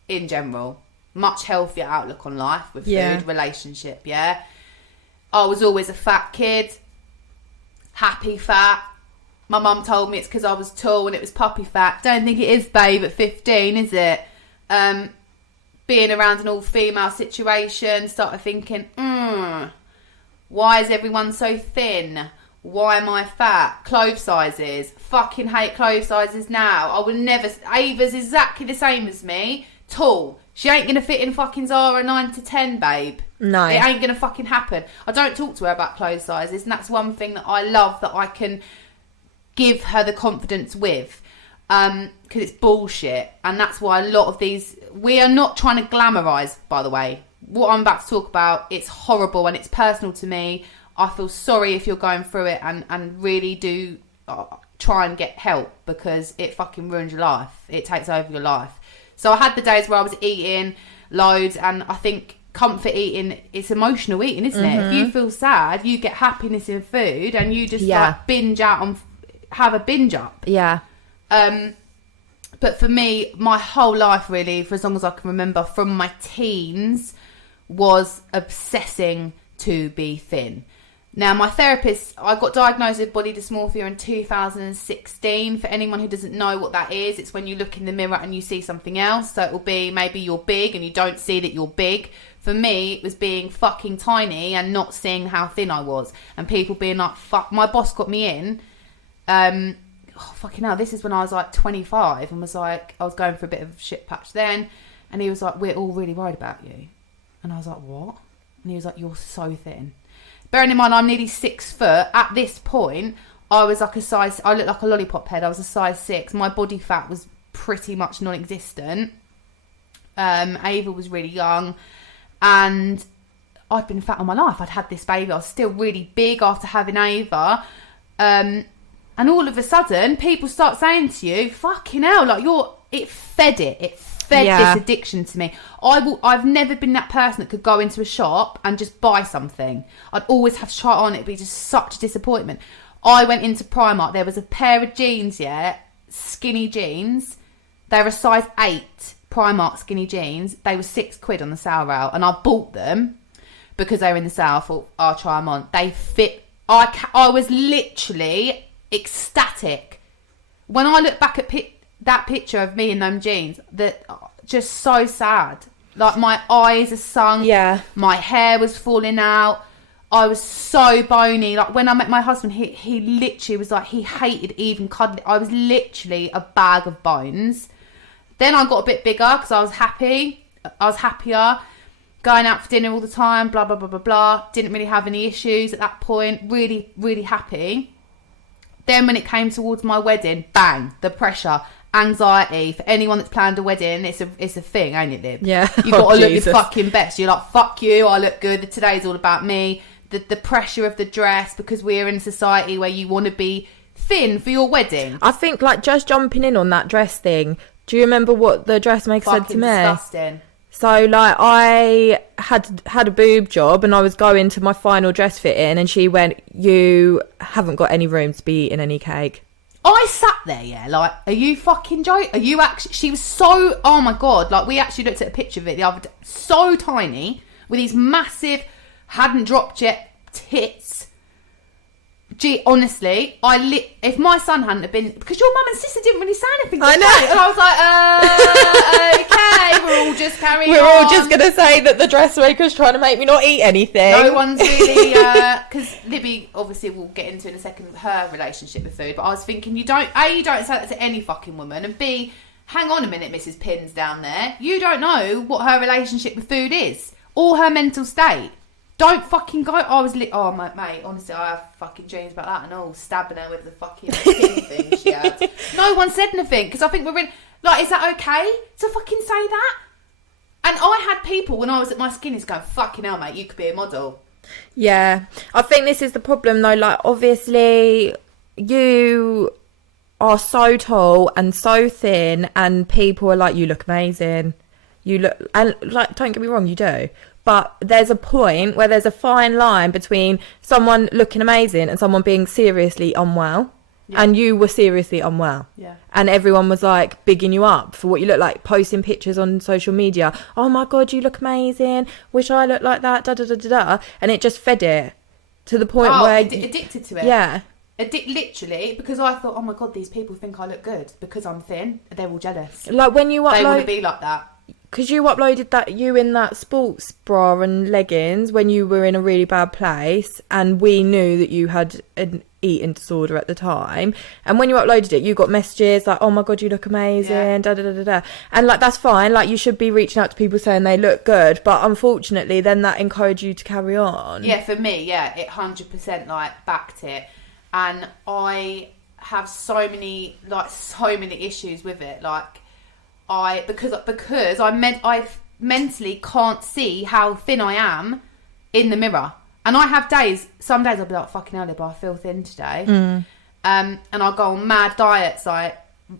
in general, much healthier outlook on life with food, relationship. Yeah, I was always a fat kid, happy fat. My mum told me it's because I was tall and it was puppy fat. Don't think it is, babe, at 15, is it? Being around an all-female situation, started thinking, why is everyone so thin? Why am I fat? Clothes sizes. Fucking hate clothes sizes now. I will never... Ava's exactly the same as me. Tall. She ain't going to fit in fucking Zara 9 to 10, babe. No. It ain't going to fucking happen. I don't talk to her about clothes sizes, and that's one thing that I love that I can give her the confidence with. Because it's bullshit, and that's why a lot of these... We are not trying to glamorise, by the way. What I'm about to talk about, it's horrible and it's personal to me. I feel sorry if you're going through it, and really do try and get help, because it fucking ruins your life. It takes over your life. So I had the days where I was eating loads, and I think comfort eating, it's emotional eating, isn't it? If you feel sad, you get happiness in food, and you just like binge out on, have a binge up. Yeah. But for me, my whole life really, for as long as I can remember, from my teens, was obsessing to be thin. Now, my therapist, I got diagnosed with body dysmorphia in 2016. For anyone who doesn't know what that is, it's when you look in the mirror and you see something else. So it will be maybe you're big and you don't see that you're big. For me, it was being fucking tiny and not seeing how thin I was. And people being like, fuck, my boss got me in. Fucking hell, this is when I was like 25 and was like, I was going for a bit of a shit patch then. And he was like, we're all really worried about you. And I was like, what? And he was like, you're so thin. Bearing in mind, I'm nearly 6 foot. At this point, I was like I looked like a lollipop head. I was a size 6. My body fat was pretty much non-existent. Ava was really young. And I'd been fat all my life. I'd had this baby. I was still really big after having Ava. And all of a sudden, people start saying to you, fucking hell, like it fed this addiction to me. I've never been that person that could go into a shop and just buy something. I'd always have to try it on. It'd be just such a disappointment. I went into Primark. There was a pair of jeans, skinny jeans. They were a size 8 Primark skinny jeans. They were £6 on the sale rail, and I bought them because they were in the sale. I thought, I'll try them on. They fit. I was literally ecstatic when I look back at that picture of me in them jeans. That just so sad. Like, my eyes are sunk. Yeah. My hair was falling out. I was so bony. Like, when I met my husband, he literally was like, he hated even cuddling. I was literally a bag of bones. Then I got a bit bigger because I was happy. I was happier. Going out for dinner all the time, blah, blah, blah, blah, blah. Didn't really have any issues at that point. Really, really happy. Then when it came towards my wedding, bang, the pressure, anxiety. For anyone that's planned a wedding, it's a thing, ain't it, Lib? Yeah. You've got to look your fucking best. You're like, fuck you, I look good. Today's all about me. The pressure of the dress, because we're in a society where you want to be thin for your wedding. I think, like, just jumping in on that dress thing, do you remember what the dressmaker said to me? Disgusting. So, like, I had a boob job and I was going to my final dress fitting, and she went, you haven't got any room to be eating any cake. I sat there, like, are you fucking joking? Are you actually... She was so... Oh, my God. Like, we actually looked at a picture of it the other day. So tiny, with these massive, hadn't dropped yet, tits. Gee, honestly, if my son hadn't have been... Because your mum and sister didn't really say anything. I know. And I was like, okay, we're all just carrying on. We're all just going to say that the dressmaker's trying to make me not eat anything. No one's really... Because Libby, obviously, we'll get into in a second her relationship with food. But I was thinking, you don't say that to any fucking woman. And B, hang on a minute, Mrs. Pins down there. You don't know what her relationship with food is. Or her mental state. Don't fucking go. I was oh, my mate, honestly, I have fucking dreams about that and all, stabbing her with the fucking skin thing she had. No one said anything, because I think we're in, like, is that okay to fucking say that? And I had people when I was at my skinnies going, fucking hell, mate, you could be a model. Yeah. I think this is the problem, though. Like, obviously, you are so tall and so thin, and people are like, you look amazing. You look, and, like, don't get me wrong, you do. But there's a point where there's a fine line between someone looking amazing and someone being seriously unwell. Yeah. And you were seriously unwell. Yeah. And everyone was like bigging you up for what you look like, posting pictures on social media. Oh my God, you look amazing. Wish I looked like that. Da da da da da. And it just fed it to the point where addicted to it. Yeah. Literally, because I thought, oh my God, these people think I look good because I'm thin. They're all jealous. Like when you upload, they want to be like that. Because you uploaded that you in that sports bra and leggings when you were in a really bad place, and we knew that you had an eating disorder at the time. And when you uploaded it, you got messages like, oh my God, you look amazing, da da da da da. And like, that's fine. Like, you should be reaching out to people saying they look good. But unfortunately, then that encouraged you to carry on. Yeah, for me, it 100% like backed it. And I have so many issues with it. Like, because I mentally can't see how thin I am in the mirror, and I have some days I'll be like, fucking hell, but I feel thin today, and I'll go on mad diets, like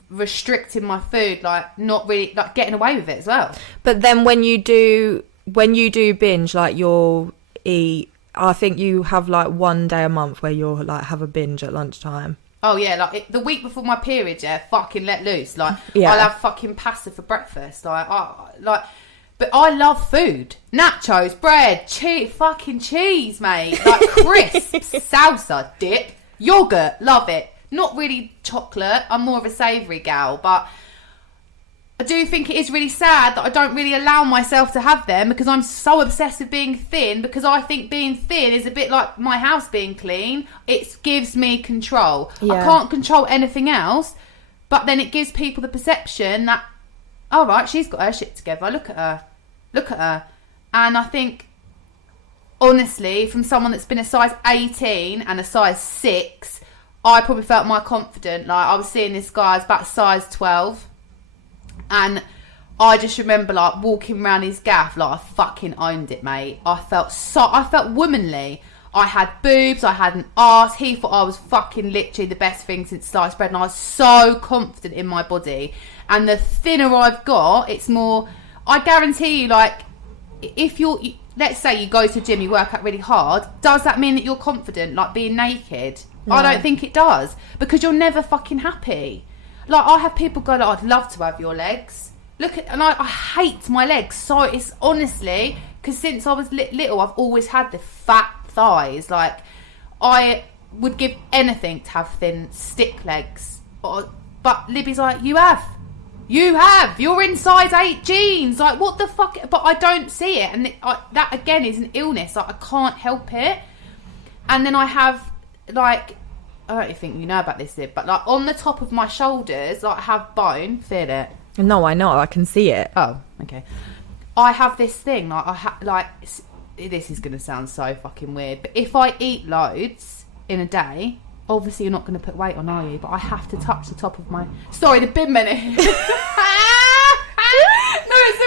restricting my food, like not really like getting away with it as well. But then when you do binge, like you'll eat, I think you have like one day a month where you'll like have a binge at lunchtime. Oh yeah, like the week before my period, yeah, fucking let loose. Like Yeah. I'll have fucking pasta for breakfast. But I love food. Nachos, bread, fucking cheese, mate. Like crisps, salsa, dip, yogurt, love it. Not really chocolate. I'm more of a savoury gal, but I do think it is really sad that I don't really allow myself to have them because I'm so obsessed with being thin, because I think being thin is a bit like my house being clean. It gives me control. Yeah. I can't control anything else, but then it gives people the perception that, all right, she's got her shit together. Look at her. And I think, honestly, from someone that's been a size 18 and a size 6, I probably felt more confident. Like I was seeing this guy, I was about size 12. And I just remember like walking around his gaff like I fucking owned it, mate. I felt womanly. I had boobs, I had an arse. He thought I was fucking literally the best thing since sliced bread, and I was so confident in my body. And the thinner I've got, it's more, I guarantee you, like, if you're, let's say you go to the gym, you work out really hard, does that mean that you're confident, like being naked? No. I don't think it does, because you're never fucking happy. Like, I have people go, like, I'd love to have your legs. And I hate my legs. So it's honestly, because since I was little, I've always had the fat thighs. Like, I would give anything to have thin stick legs. But Libby's like, you have. You're in size 8 jeans. Like, what the fuck? But I don't see it. And that, again, is an illness. Like, I can't help it. And then I have, like, I don't think you know about this, Lib, but like on the top of my shoulders, like I have bone. Feel it? No, I know. I can see it. Oh, okay. I have this thing. Like this is gonna sound so fucking weird, but if I eat loads in a day, obviously you're not gonna put weight on, are you? But I have to touch the top of my. Sorry, the bin minute. No, it's the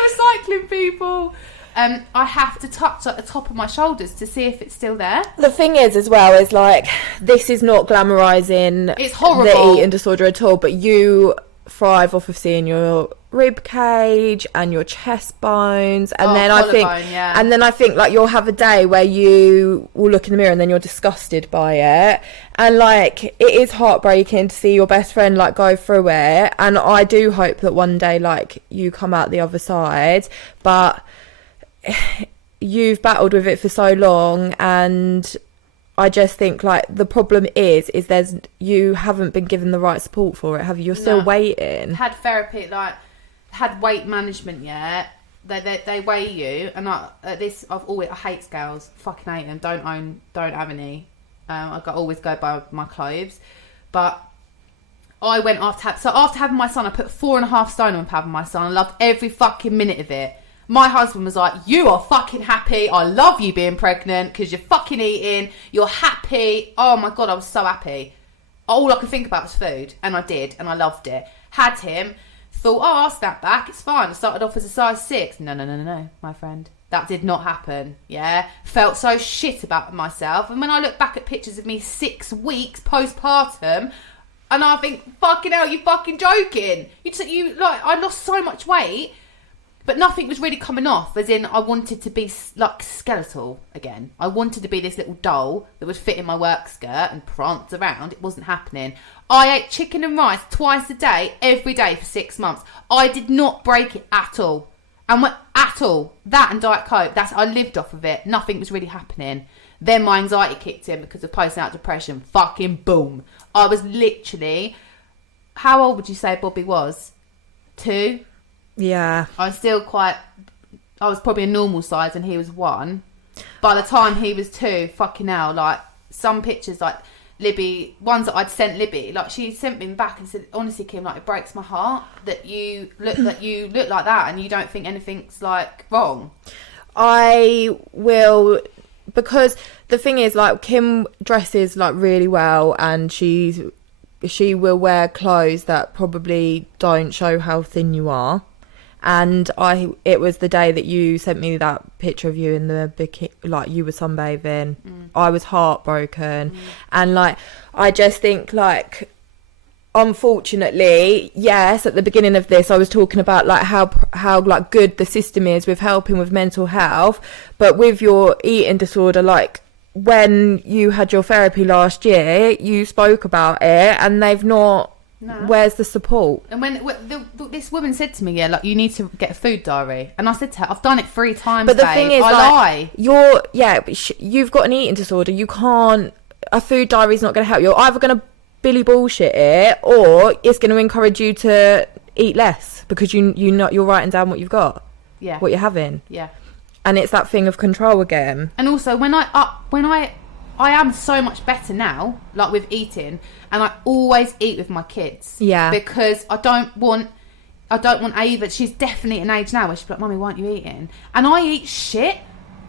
recycling people. I have to touch at the top of my shoulders to see if it's still there. The thing is, as well, is like, this is not glamorising it's horrible. The eating disorder at all, but you thrive off of seeing your rib cage and your chest bones, and then I think like you'll have a day where you will look in the mirror and then you're disgusted by it, and like it is heartbreaking to see your best friend like go through it, and I do hope that one day like you come out the other side, but you've battled with it for so long, and I just think like the problem is you haven't been given the right support for it, have you? You're still waiting. Had therapy, like had weight management, yeah. They weigh you, and I hate scales. Fucking hate them. Don't have any. Always go by my clothes, but I went after having my son. I put 4.5 stone on having my son. I loved every fucking minute of it. My husband was like, you are fucking happy. I love you being pregnant because you're fucking eating. You're happy. Oh my God, I was so happy. All I could think about was food. And I did. And I loved it. Had him. Thought, I'll snap back. It's fine. I started off as a size 6. No, my friend. That did not happen. Yeah. Felt so shit about myself. And when I look back at pictures of me 6 weeks postpartum, and I think, fucking hell, you fucking joking. I lost so much weight. But nothing was really coming off, as in I wanted to be like skeletal again. I wanted to be this little doll that would fit in my work skirt and prance around. It wasn't happening. I ate chicken and rice twice a day, every day for 6 months. I did not break it at all. At all. That and Diet Coke, I lived off of it. Nothing was really happening. Then my anxiety kicked in because of postnatal depression. Fucking boom. I was literally... How old would you say Bobby was? 2? Yeah. I was probably a normal size and he was 1. By the time he was 2, fucking hell, like some pictures like Libby, ones that I'd sent Libby, like she sent me back and said, honestly Kim, like it breaks my heart that you look like that and you don't think anything's like wrong. I will, because the thing is like Kim dresses like really well, and she will wear clothes that probably don't show how thin you are. And it was the day that you sent me that picture of you in the bikini, like you were sunbathing. I was heartbroken. And like, I just think like, unfortunately, yes, at the beginning of this I was talking about like how like good the system is with helping with mental health, but with your eating disorder, like when you had your therapy last year, you spoke about it and they've not. No. Where's the support? And when this woman said to me, yeah, like, you need to get a food diary, and I said to her, I've done it 3 times. But the thing is, I lie. You've got an eating disorder. You can't. A food diary is not going to help. You're either going to Billy bullshit it, or it's going to encourage you to eat less because you're writing down what you've got. Yeah. What you're having. Yeah. And it's that thing of control again. And also, when I am so much better now, like with eating, and I always eat with my kids. Yeah. Because I don't want Ava. She's definitely at an age now where she's like, Mummy, why aren't you eating? And I eat shit.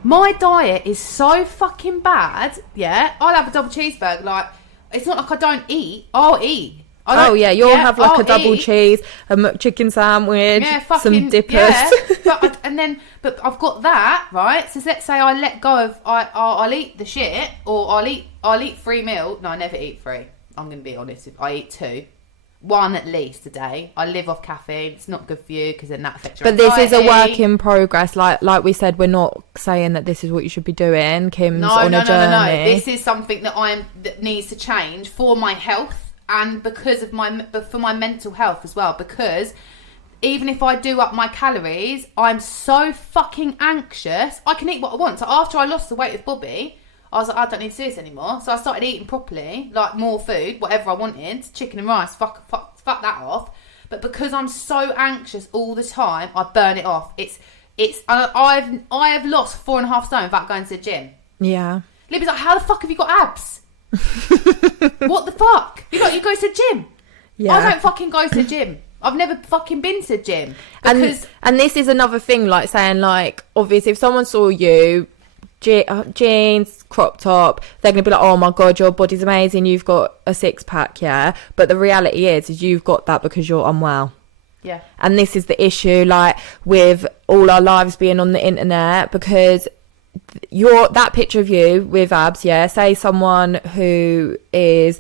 My diet is so fucking bad. Yeah. I'll have a double cheeseburger. Like, it's not like I don't eat. I'll eat. You'll have like a double cheese, a McChicken sandwich, some dippers. Yeah. But I've got that, right? So let's say I let go of, I'll eat the shit, or I'll eat 3 meals. No, I never eat 3. I'm going to be honest. I eat 2. 1 at least a day. I live off caffeine. It's not good for you because then that affects your anxiety. But this is a work in progress. Like we said, we're not saying that this is what you should be doing. Kim's on a journey. No. This is something that needs to change for my health and for my mental health as well. Because even if I do up my calories, I'm so fucking anxious. I can eat what I want. So after I lost the weight with Bobby, I was like, I don't need to do this anymore. So I started eating properly, like more food, whatever I wanted, chicken and rice, fuck that off. But because I'm so anxious all the time, I burn it off. I have lost 4.5 stone without going to the gym. Yeah. Libby's like, how the fuck have you got abs? What the fuck? You go to the gym. Yeah. I don't fucking go to the gym. I've never fucking been to the gym. And this is another thing, like saying, like, obviously if someone saw you, jeans, crop top, they're going to be like, oh my God, your body's amazing, you've got a 6-pack, yeah? But the reality is you've got that because you're unwell. Yeah. And this is the issue, like, with all our lives being on the internet, because that picture of you with abs, yeah, say someone who is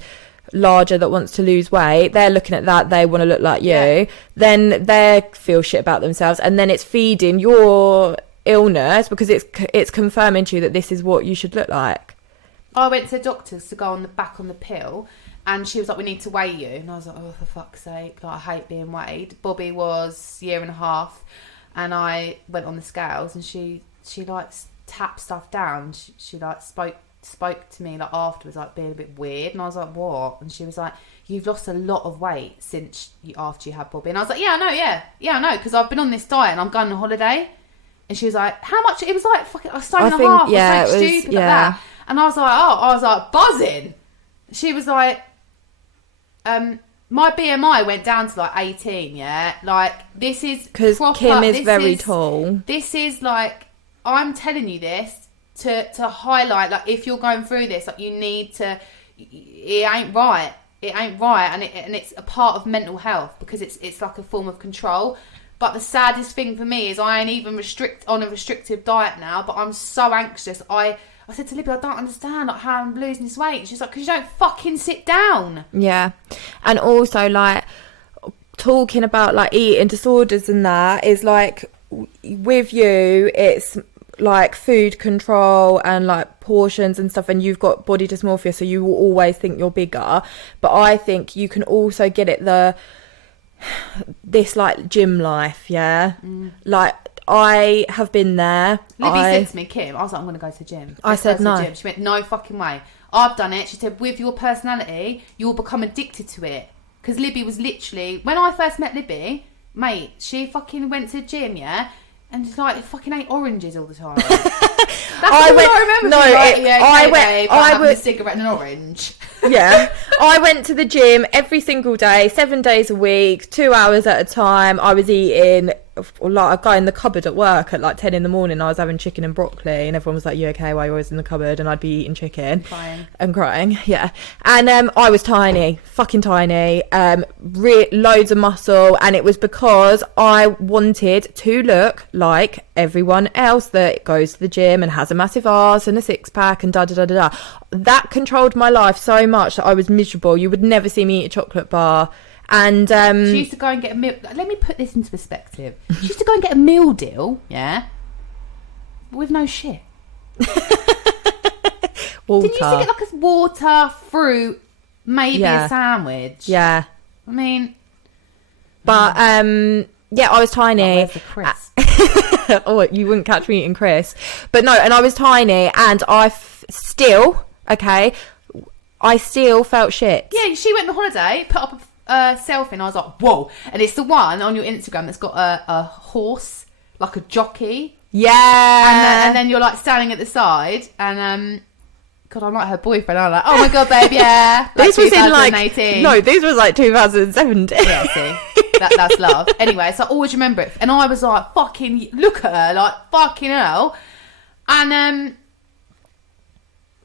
larger that wants to lose weight, they're looking at that, they want to look like you, then they feel shit about themselves, and then it's feeding your illness because it's confirming to you that this is what you should look like. I went to the doctors to go on the pill, and she was like, we need to weigh you, and I was like, oh, for fuck's sake, like, I hate being weighed. Bobby was 1.5 years, and I went on the scales, and she like tapped stuff down. She like spoke to me like afterwards, like being a bit weird, and I was like, what? And she was like, you've lost a lot of weight since after you had Bobby. And I was like, yeah I know, because I've been on this diet and I'm going on holiday. And she was like, how much? It was like fucking a stone and a half, or something stupid like that. And I was like, buzzing. She was like, my BMI went down to like 18, yeah? Like, this is because Kim is very tall. This is like, I'm telling you this to highlight, like, if you're going through this, like, you need to, it ain't right. And it's a part of mental health because it's like a form of control. But the saddest thing for me is I ain't even on a restrictive diet now, but I'm so anxious. I said to Libby, I don't understand like how I'm losing this weight. She's like, because you don't fucking sit down. Yeah. And also, like, talking about like eating disorders and that is like, with you, it's like food control and like portions and stuff, and you've got body dysmorphia, so you will always think you're bigger. But I think you can also get it this like gym life, yeah. Like, I have been there. Libby said to me, Kim, I was like, I'm going to go to the gym. I said no. She went, no fucking way. I've done it. She said, with your personality, you will become addicted to it. Because Libby was literally, when I first met Libby, mate, she fucking went to the gym, yeah, and just like fucking ate oranges all the time. That's all I remember. I went a cigarette and an orange. Yeah. I went to the gym every single day, 7 days a week, 2 hours at a time. I was eating like a guy in the cupboard at work at like 10 in the morning. I was having chicken and broccoli, and everyone was like, "You okay? Why are you always in the cupboard?" And I'd be eating chicken and crying. Yeah, and I was tiny, fucking tiny, loads of muscle, and it was because I wanted to look like everyone else that goes to the gym and has a massive arse and a six pack and da da da da da. That controlled my life so much that I was miserable. You would never see me eat a chocolate bar. And she used to go and get a meal. Let me put this into perspective. She used to go and get a meal deal, yeah, with no shit. Water. Didn't you used to get like a water, fruit, maybe a sandwich? Yeah. I mean, but yeah, I was tiny. Oh, where's the crisp? Oh, you wouldn't catch me eating crisp. But no, and I was tiny, and I still felt shit. Yeah, she went on holiday, put up a selfie, and I was like, whoa. And it's the one on your Instagram that's got a horse, like a jockey. Yeah. And then you're like standing at the side, and God, I'm like her boyfriend. I'm like, oh my God, babe, yeah. Like this was in like 2018. No, this was like 2017. Yeah, see, that's love. Anyway, so I always remember it, and I was like, fucking look at her, like fucking hell. And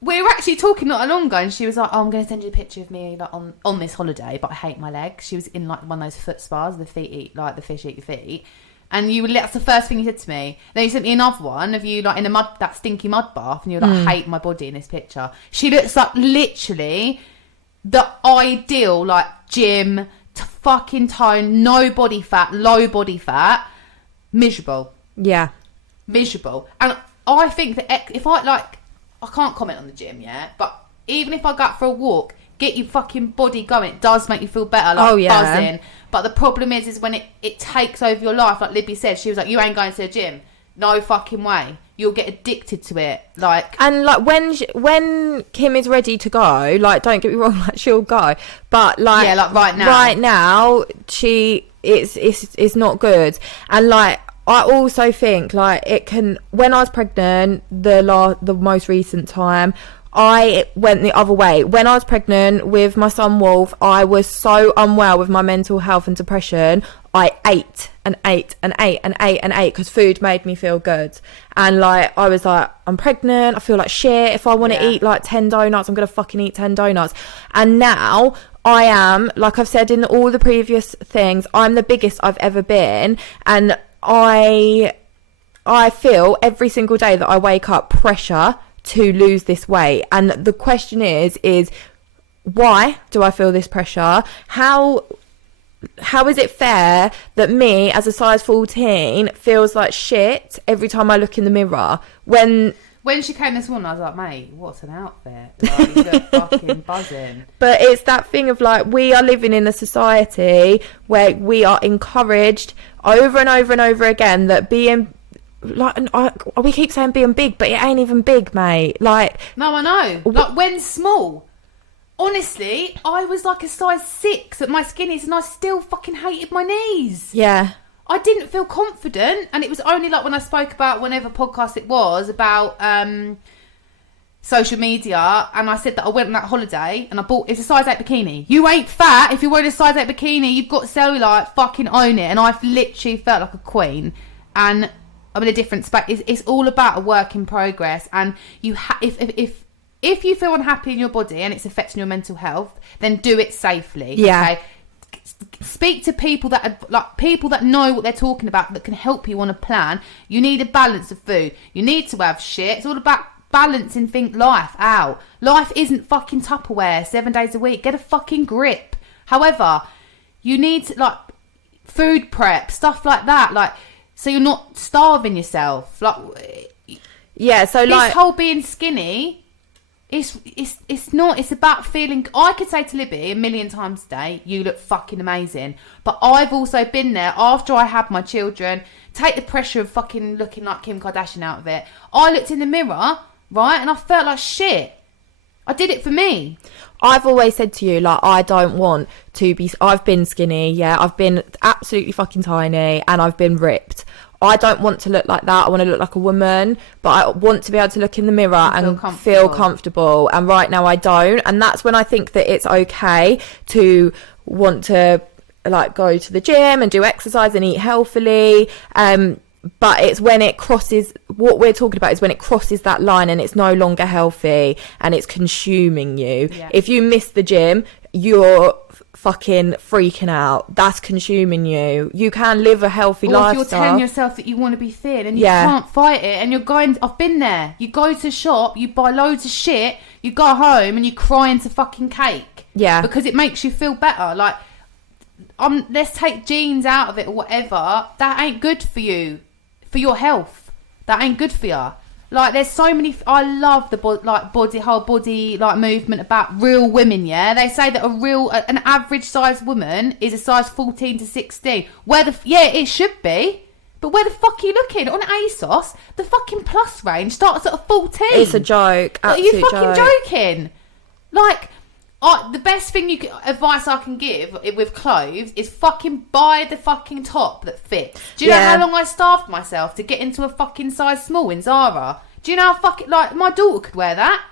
we were actually talking not long ago, and she was like, "Oh, I'm going to send you a picture of me like on this holiday, but I hate my legs." She was in like one of those foot spas, the feet eat like the fish eat your feet. And that's the first thing you said to me. Then you sent me another one of you like in that stinky mud bath, and you're like, "I hate my body in this picture." She looks like literally the ideal like gym to fucking tone, no body fat, low body fat, miserable. Yeah, miserable. And I think that if I can't comment on the gym yet, but even if I go out for a walk, get your fucking body going, it does make you feel better, like buzzing. But the problem is when it takes over your life, like Libby said, she was like, "You ain't going to the gym." No fucking way. You'll get addicted to it. And like when Kim is ready to go, like don't get me wrong, like she'll go. But like yeah, like right now it's not good. And like I also think like it can. When I was pregnant, the most recent time, I went the other way. When I was pregnant with my son Wolf, I was so unwell with my mental health and depression. I ate and ate and ate and ate and ate because food made me feel good. And like I was like, I'm pregnant, I feel like shit. If I want to eat like 10 donuts, I'm gonna fucking eat 10 donuts. And now I am, like I've said in all the previous things, I'm the biggest I've ever been, and I feel every single day that I wake up pressure to lose this weight. And the question is why do I feel this pressure? How is it fair that me as a size 14 feels like shit every time I look in the mirror? When she came this morning, I was like, mate, what's an outfit? Like, you look fucking buzzing. But it's that thing of like, we are living in a society where we are encouraged over and over and over again that being like, we keep saying being big, but it ain't even big, mate. Like, no, I know. Like when small. Honestly, I was like a size 6 at my skinniest, and I still fucking hated my knees. Yeah. I didn't feel confident, and it was only like when I spoke about whenever podcast it was about social media, and I said that I went on that holiday and I bought, it's a size 8 bikini. You ain't fat if you're wearing a size 8 bikini. You've got cellulite. Fucking own it. And I've literally felt like a queen, and I'm in a different space. It's all about a work in progress, and you if you feel unhappy in your body and it's affecting your mental health, then do it safely. Yeah. Okay? Speak to people that know what they're talking about, that can help you on a plan. You need a balance of food. You need to have shit. It's all about balancing life out. Life isn't fucking Tupperware 7 days a week. Get a fucking grip. However, you need to, like, food prep, stuff like that, like, so you're not starving yourself. Like, yeah, so like this whole being skinny, it's not. It's about feeling. I could say to Libby a million times a day, "You look fucking amazing," but I've also been there after I had my children. Take the pressure of fucking looking like Kim Kardashian out of it. I looked in the mirror, right, and I felt like shit. I did it for me. I've always said to you, like, I don't want to be. I've been skinny, yeah. I've been absolutely fucking tiny, and I've been ripped. I don't want to look like that. I want to look like a woman, but I want to be able to look in the mirror and feel comfortable. And right now I don't. And that's when I think that it's okay to want to like go to the gym and do exercise and eat healthily. But it's when it crosses, what we're talking about is when it crosses that line and it's no longer healthy and it's consuming you. Yeah. If you miss the gym, you're fucking freaking out. That's consuming you. You can live a healthy lifestyle. If you're telling yourself that you want to be thin and you can't fight it, and you're going, I've been there. You go to the shop, you buy loads of shit, you go home and you cry into fucking cake. Yeah. Because it makes you feel better. Like, let's take jeans out of it or whatever. That ain't good for you. For your health, that ain't good for you. Like, there's so many. I love the whole body like movement about real women. Yeah, they say that an average size woman is a size 14 to 16. It should be, but where the fuck are you looking? On ASOS, the fucking plus range starts at a 14. It's a joke. Are you fucking joking? Like, the best advice I can give with clothes is fucking buy the fucking top that fits. Do you know how long I starved myself to get into a fucking size small in Zara? Do you know how fucking, like, my daughter could wear that?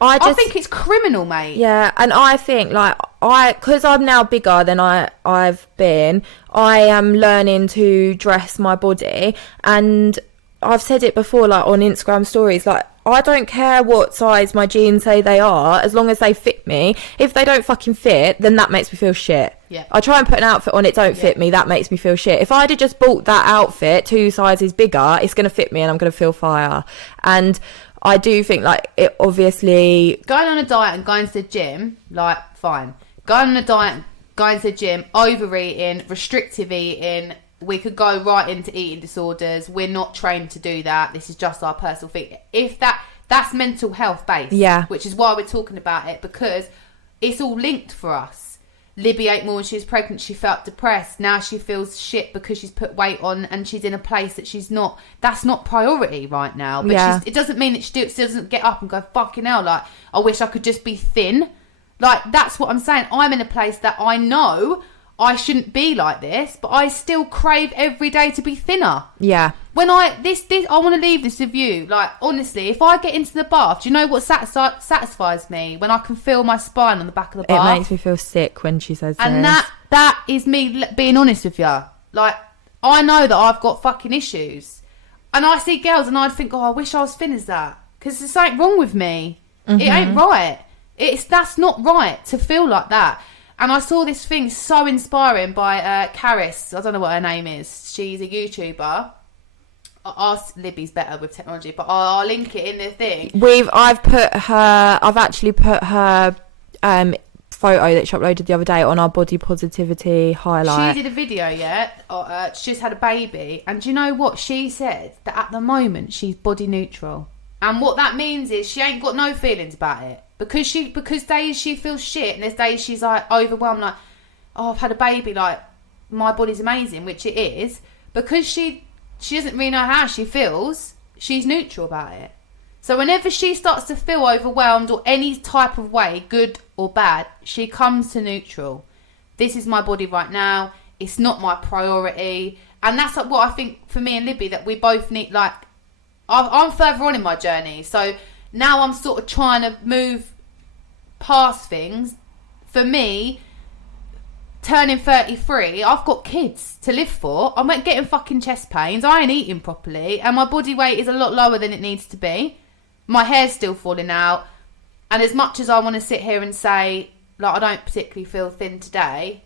I think it's criminal, mate. Yeah, and I think, like, because I'm now bigger than I've been, I am learning to dress my body, and I've said it before, like, on Instagram stories, like, I don't care what size my jeans say they are, as long as they fit me. If they don't fucking fit, then that makes me feel shit. Yeah. I try and put an outfit on, it don't fit me, that makes me feel shit. If I'd have just bought that outfit 2 sizes bigger, it's going to fit me and I'm going to feel fire. And I do think, like, it obviously... Going on a diet and going to the gym, like, fine. Going on a diet, going to the gym, overeating, restrictive eating... We could go right into eating disorders. We're not trained to do that. This is just our personal thing. If that's mental health based, which is why we're talking about it, because it's all linked for us. Libby ate more when she was pregnant. She felt depressed. Now she feels shit because she's put weight on and she's in a place that she's not. That's not priority right now. But it doesn't mean that she doesn't get up and go, fucking hell, like, I wish I could just be thin. Like, that's what I'm saying. I'm in a place that I know I shouldn't be like this, but I still crave every day to be thinner. Yeah. When I want to leave this with you. Like, honestly, if I get into the bath, do you know what satisfies me? When I can feel my spine on the back of the bath. It makes me feel sick when she says and this. that is me being honest with you. Like, I know that I've got fucking issues. And I see girls and I'd think, oh, I wish I was thin as that. Because there's something wrong with me. Mm-hmm. It ain't right. That's not right to feel like that. And I saw this thing so inspiring by Caris. I don't know what her name is. She's a YouTuber. Libby's better with technology, but I'll link it in the thing. I've actually put her photo that she uploaded the other day on our body positivity highlight. She did a video, she just had a baby. And do you know what? She said that at the moment she's body neutral. And what that means is she ain't got no feelings about it. Because days she feels shit and there's days she's like overwhelmed, like, oh, I've had a baby, like, my body's amazing, which it is. Because she doesn't really know how she feels, she's neutral about it. So whenever she starts to feel overwhelmed or any type of way, good or bad, she comes to neutral. This is my body right now. It's not my priority. And that's like what I think for me and Libby, that we both need, like, I'm further on in my journey. So now I'm sort of trying to move past things. For me, turning 33, I've got kids to live for. I'm getting fucking chest pains. I ain't eating properly. And my body weight is a lot lower than it needs to be. My hair's still falling out. And as much as I want to sit here and say, like, I don't particularly feel thin today,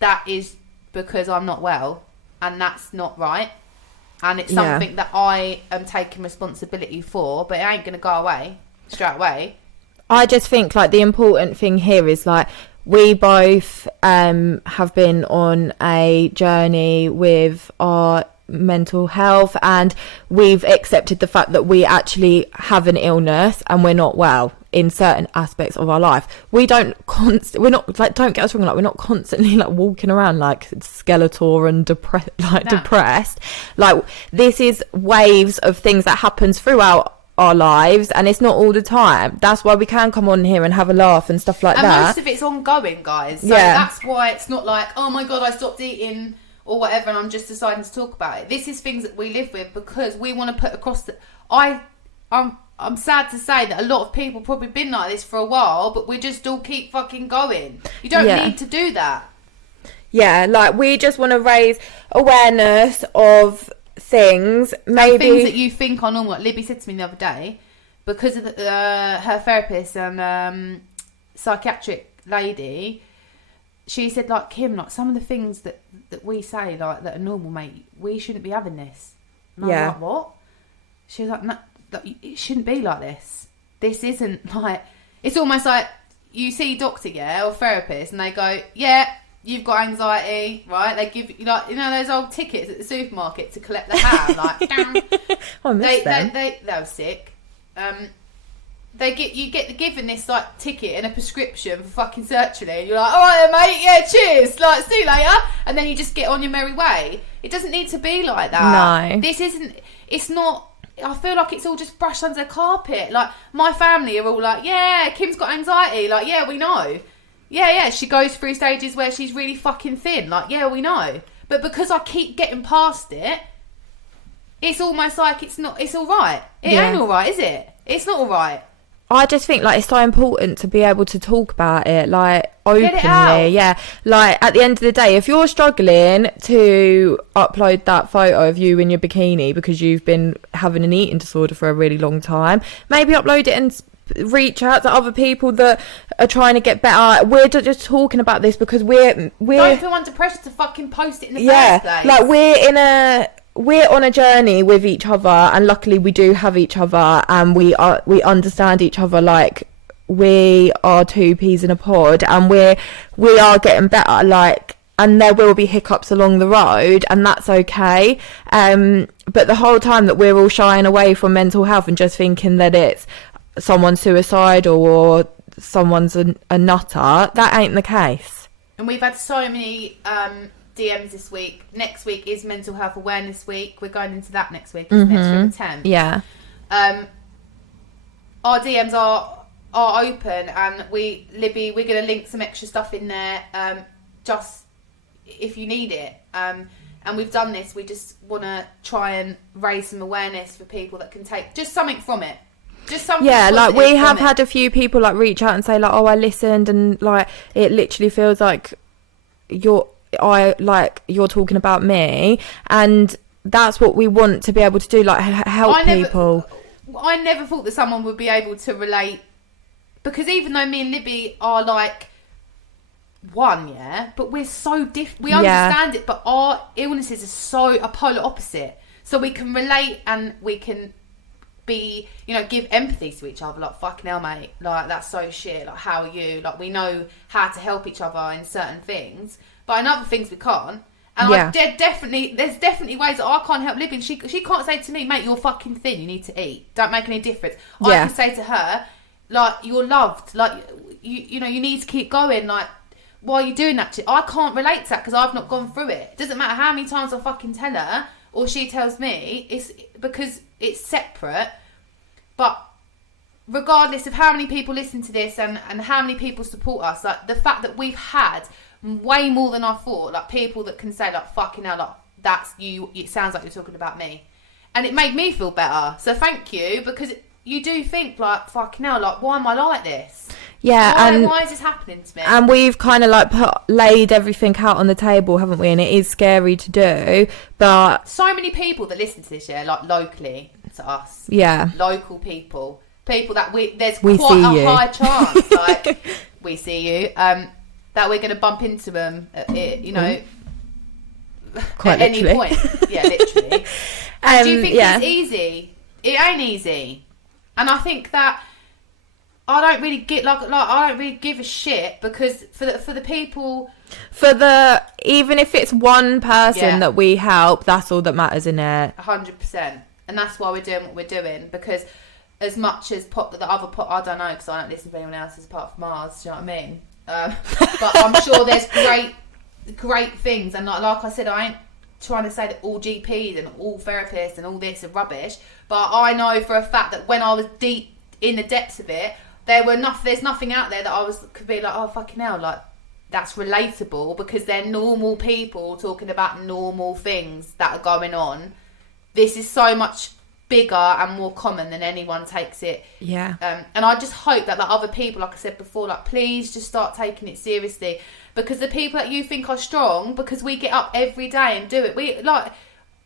that is because I'm not well. And that's not right. And it's something that I am taking responsibility for, but it ain't going to go away straight away. I just think, like, the important thing here is, like, we both have been on a journey with our mental health, and we've accepted the fact that we actually have an illness and we're not well in certain aspects of our life. We're not, like, don't get us wrong, like, we're not constantly, like, walking around like Skeletor and depressed. Like, this is waves of things that happens throughout our lives, and it's not all the time. That's why we can come on here and have a laugh and stuff like that. And most of it's ongoing, guys. So that's why it's not like, oh my God, I stopped eating or whatever and I'm just deciding to talk about it. This is things that we live with because we want to put across that I'm sad to say that a lot of people probably been like this for a while, but we just all keep fucking going. You don't need to do that. Yeah, like we just want to raise awareness of things, maybe things that you think are normal. Like Libby said to me the other day, because of her therapist and psychiatric lady, she said, like, Kim, like some of the things that we say, like, that are normal, mate, we shouldn't be having this. And I was like, what? She was like, no, it shouldn't be like this. This isn't like, it's almost like you see a doctor, or therapist, and they go, yeah, you've got anxiety, right? They give you, like, you know, those old tickets at the supermarket to collect the ham, like, I miss them. They were sick. You get given this like ticket and a prescription for fucking sertraline, and you're like, all right then, mate, yeah, cheers, like, see you later, and then you just get on your merry way. It doesn't need to be like that. No, this isn't. It's not. I feel like it's all just brushed under the carpet. Like, my family are all like, yeah, Kim's got anxiety. Like, yeah, we know. Yeah, she goes through stages where she's really fucking thin. Like, yeah, we know. But because I keep getting past it, it's almost like it's all right. It ain't all right, is it? It's not all right. I just think, like, it's so important to be able to talk about it, like, openly. Get it out. Yeah, like, at the end of the day, if you're struggling to upload that photo of you in your bikini because you've been having an eating disorder for a really long time, maybe upload it and reach out to other people that are trying to get better. We're just talking about this because we're don't feel under pressure to fucking post it in the first place. Like, we're on a journey with each other, and luckily we do have each other, and we understand each other. Like, we are two peas in a pod, and we are getting better. Like, and there will be hiccups along the road, and that's okay. But the whole time that we're all shying away from mental health and just thinking that it's someone's suicidal or someone's a nutter, that ain't the case. And we've had so many DMs this week. Next week is Mental Health Awareness Week. We're going into that next week, isn't it? So the 10th. Yeah. Our DMs are open, and Libby, we're going to link some extra stuff in there, just if you need it. And we've done this. We just want to try and raise some awareness for people that can take just something from it. Just something. Yeah, like, we have had a few people, like, reach out and say, like, oh, I listened, and, like, it literally feels like you're talking about me, and that's what we want to be able to do, like, help people. I never thought that someone would be able to relate, because even though me and Libby are like one, but we're so different. We understand it, but our illnesses are so a polar opposite. So we can relate, and we can be, give empathy to each other. Like, fucking hell, mate, like, that's so shit. Like, how are you? Like, we know how to help each other in certain things, but in other things we can't. And there's definitely ways that I can't help Libby. She can't say to me, mate, you're fucking thin, you need to eat. Don't make any difference. I can say to her, like, you're loved. Like, you need to keep going. Like, why are you doing that? I can't relate to that because I've not gone through it. It doesn't matter how many times I fucking tell her or she tells me. It's because it's separate. But regardless of how many people listen to this and how many people support us, like, the fact that we've had way more than I thought, like, people that can say, like, fucking hell, like, that's you, it sounds like you're talking about me, and it made me feel better. So thank you, because you do think, like, fucking hell, like, why am I like this? Why is this happening to me? And we've kind of, like, laid everything out on the table, haven't we? And it is scary to do, but so many people that listen to this, like, locally to us, local people that there's quite a high chance, like, we see you, that we're going to bump into them, quite at literally. Any point. Yeah, literally. And do you think it's easy? It ain't easy. And I think that I don't really get I don't really give a shit, because for the people, even if it's one person that we help, that's all that matters, in it. 100%. And that's why we're doing what we're doing, because as much as the other pot, I don't know, because I don't listen to anyone else's apart from ours. Do you know what I mean? But I'm sure there's great things, and like I said, I ain't trying to say that all GPs and all therapists and all this are rubbish, but I know for a fact that when I was deep in the depths of it, there's nothing out there that could be like, oh, fucking hell, like, that's relatable, because they're normal people talking about normal things that are going on. This is so much bigger and more common than anyone takes it. Yeah. And I just hope that like other people, like I said before, like please just start taking it seriously, because the people that you think are strong, because we get up every day and do it. We like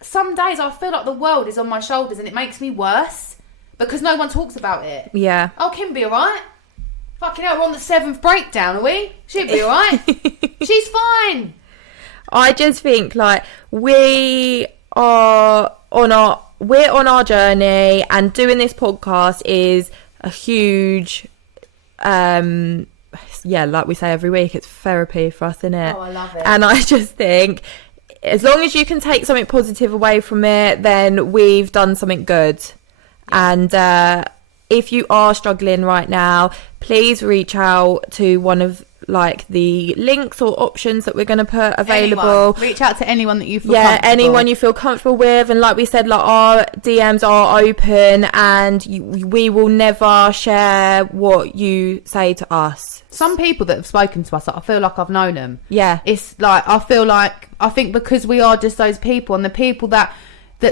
some days I feel like the world is on my shoulders and it makes me worse because no one talks about it. Yeah. Oh, Kim be alright. Fucking hell, we're on the 7th breakdown, are we? She'll be alright. She's fine. I just think like we're on our journey, and doing this podcast is a huge like we say every week, it's therapy for us, isn't it? Oh, I love it. And I just think as long as you can take something positive away from it, then we've done something good. And if you are struggling right now, please reach out to one of like the links or options that we're going to put available. Anyone. Reach out to anyone that you feel comfortable. Anyone you feel comfortable with. And like we said, like our DMs are open, and we will never share what you say to us. Some people that have spoken to us, like, I feel like I've known them. Yeah. It's like, I think because we are just those people, and the people that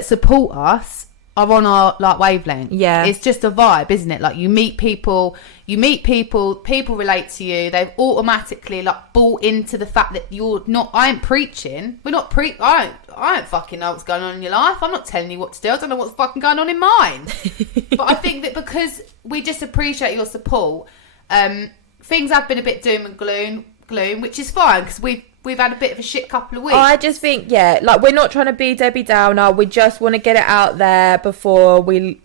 support us are on our like wavelength. Yeah. It's just a vibe, isn't it? Like you meet people, people relate to you. They've automatically like bought into the fact that you're not, I ain't preaching. We're not I don't fucking know what's going on in your life. I'm not telling you what to do. I don't know what's fucking going on in mine. But I think that because we just appreciate your support, things have been a bit doom and gloom, which is fine because we've had a bit of a shit couple of weeks. I just think, like we're not trying to be Debbie Downer. We just want to get it out there before we.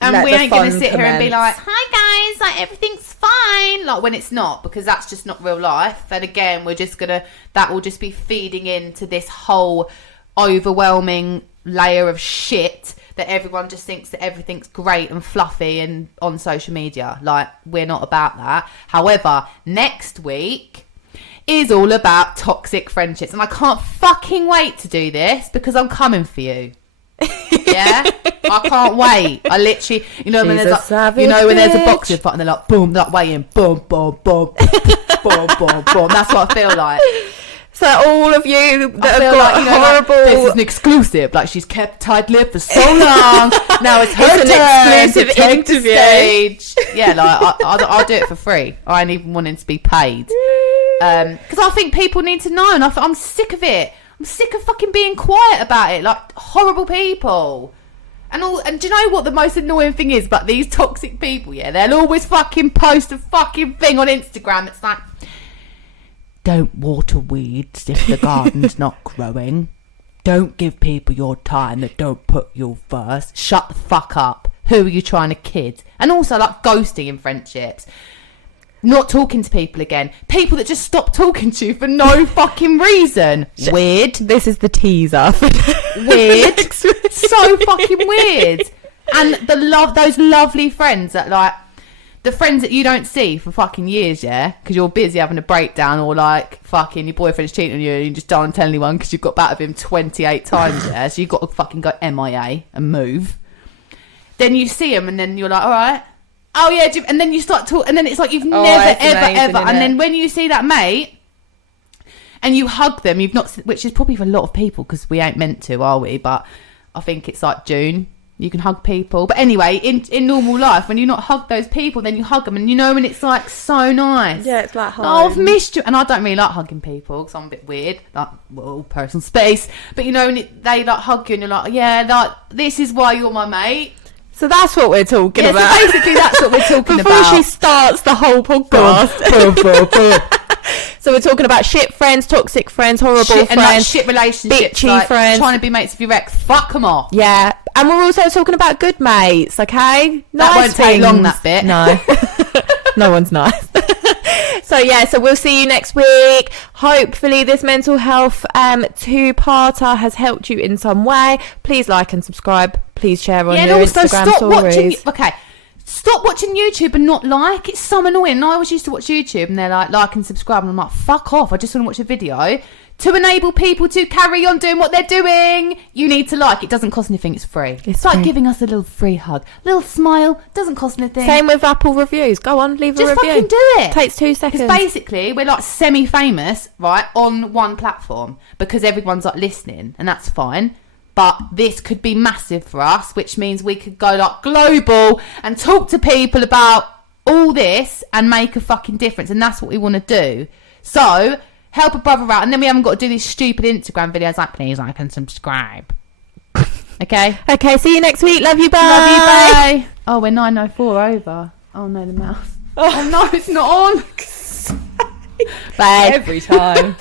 And we ain't going to sit here and be like, hi guys, like everything's fine. Like when it's not, because that's just not real life. And again, that will just be feeding into this whole overwhelming layer of shit that everyone just thinks that everything's great and fluffy and on social media. Like we're not about that. However, next week is all about toxic friendships, and I can't fucking wait to do this because I'm coming for you. Yeah, I can't wait. I literally, when there's like, when there's a boxing fight and they're like, boom, that way in, boom, boom, boom, boom, boom, boom. That's what I feel like. So all of you that have got horrible... this is an exclusive. Like, she's kept tight-lipped for so long. Now it's her turn. An exclusive interview. Stage. Yeah, like, I'll do it for free. I ain't even wanting to be paid. Because I think people need to know. And I'm sick of it. I'm sick of fucking being quiet about it. Like, horrible people. And do you know what the most annoying thing is about these toxic people? Yeah, they'll always fucking post a fucking thing on Instagram. It's like... Don't water weeds if the garden's not growing. Don't give people your time that don't put you first. Shut the fuck up. Who are you trying to kid? And also like ghosting in friendships. Not talking to people again. People that just stop talking to you for no fucking reason. Weird. This is the teaser. Weird. So fucking weird. And those lovely friends that like... The friends that you don't see for fucking years, yeah? Because you're busy having a breakdown, or like fucking your boyfriend's cheating on you and you just don't tell anyone because you've got back with him 28 times, yeah? So you've got to fucking go MIA and move. Then you see him and then you're like, all right. Oh, yeah. And then you start talking, and then it's like you've never, ever. And then when you see that mate and you hug them, which is probably for a lot of people because we ain't meant to, are we? But I think it's like June. You can hug people. But anyway, in normal life, when you not hug those people, then you hug them. And and it's like so nice. Yeah, it's like home. Oh, I've missed you. And I don't really like hugging people because I'm a bit weird. Like, well, personal space. But when they like hug you and you're like, yeah, like, this is why you're my mate. So that's what we're talking about. So basically that's what we're talking about. Before she starts the whole podcast. So we're talking about shit friends, toxic friends, horrible friends. And like shit relationships. Bitchy friends. Trying to be mates with your ex. Fuck them off. Yeah. And we're also talking about good mates, okay? That won't take long, that bit. No. No one's nice. So we'll see you next week. Hopefully this mental health two-parter has helped you in some way. Please like and subscribe. Please share on your Instagram stories. Stop watching YouTube and not like. It's so annoying. I always used to watch YouTube and they're like and subscribe, and I'm like, fuck off. I just want to watch a video. To enable people to carry on doing what they're doing, you need to like. It doesn't cost anything. It's free. It's like giving us a little free hug, a little smile. Doesn't cost anything. Same with Apple reviews. Go on, leave a review. Just fucking do it. Takes 2 seconds. Because basically, we're like semi-famous, right, on one platform because everyone's like listening, and that's fine. But this could be massive for us, which means we could go like global and talk to people about all this and make a fucking difference. And that's what we want to do. So help a brother out. And then we haven't got to do these stupid Instagram videos like, please like and subscribe. Okay? Okay, see you next week. Love you, bye. Love you, bye. Oh, we're 9:04 over. Oh, no, the mouse. Oh, no, it's not on. Bye. Every time.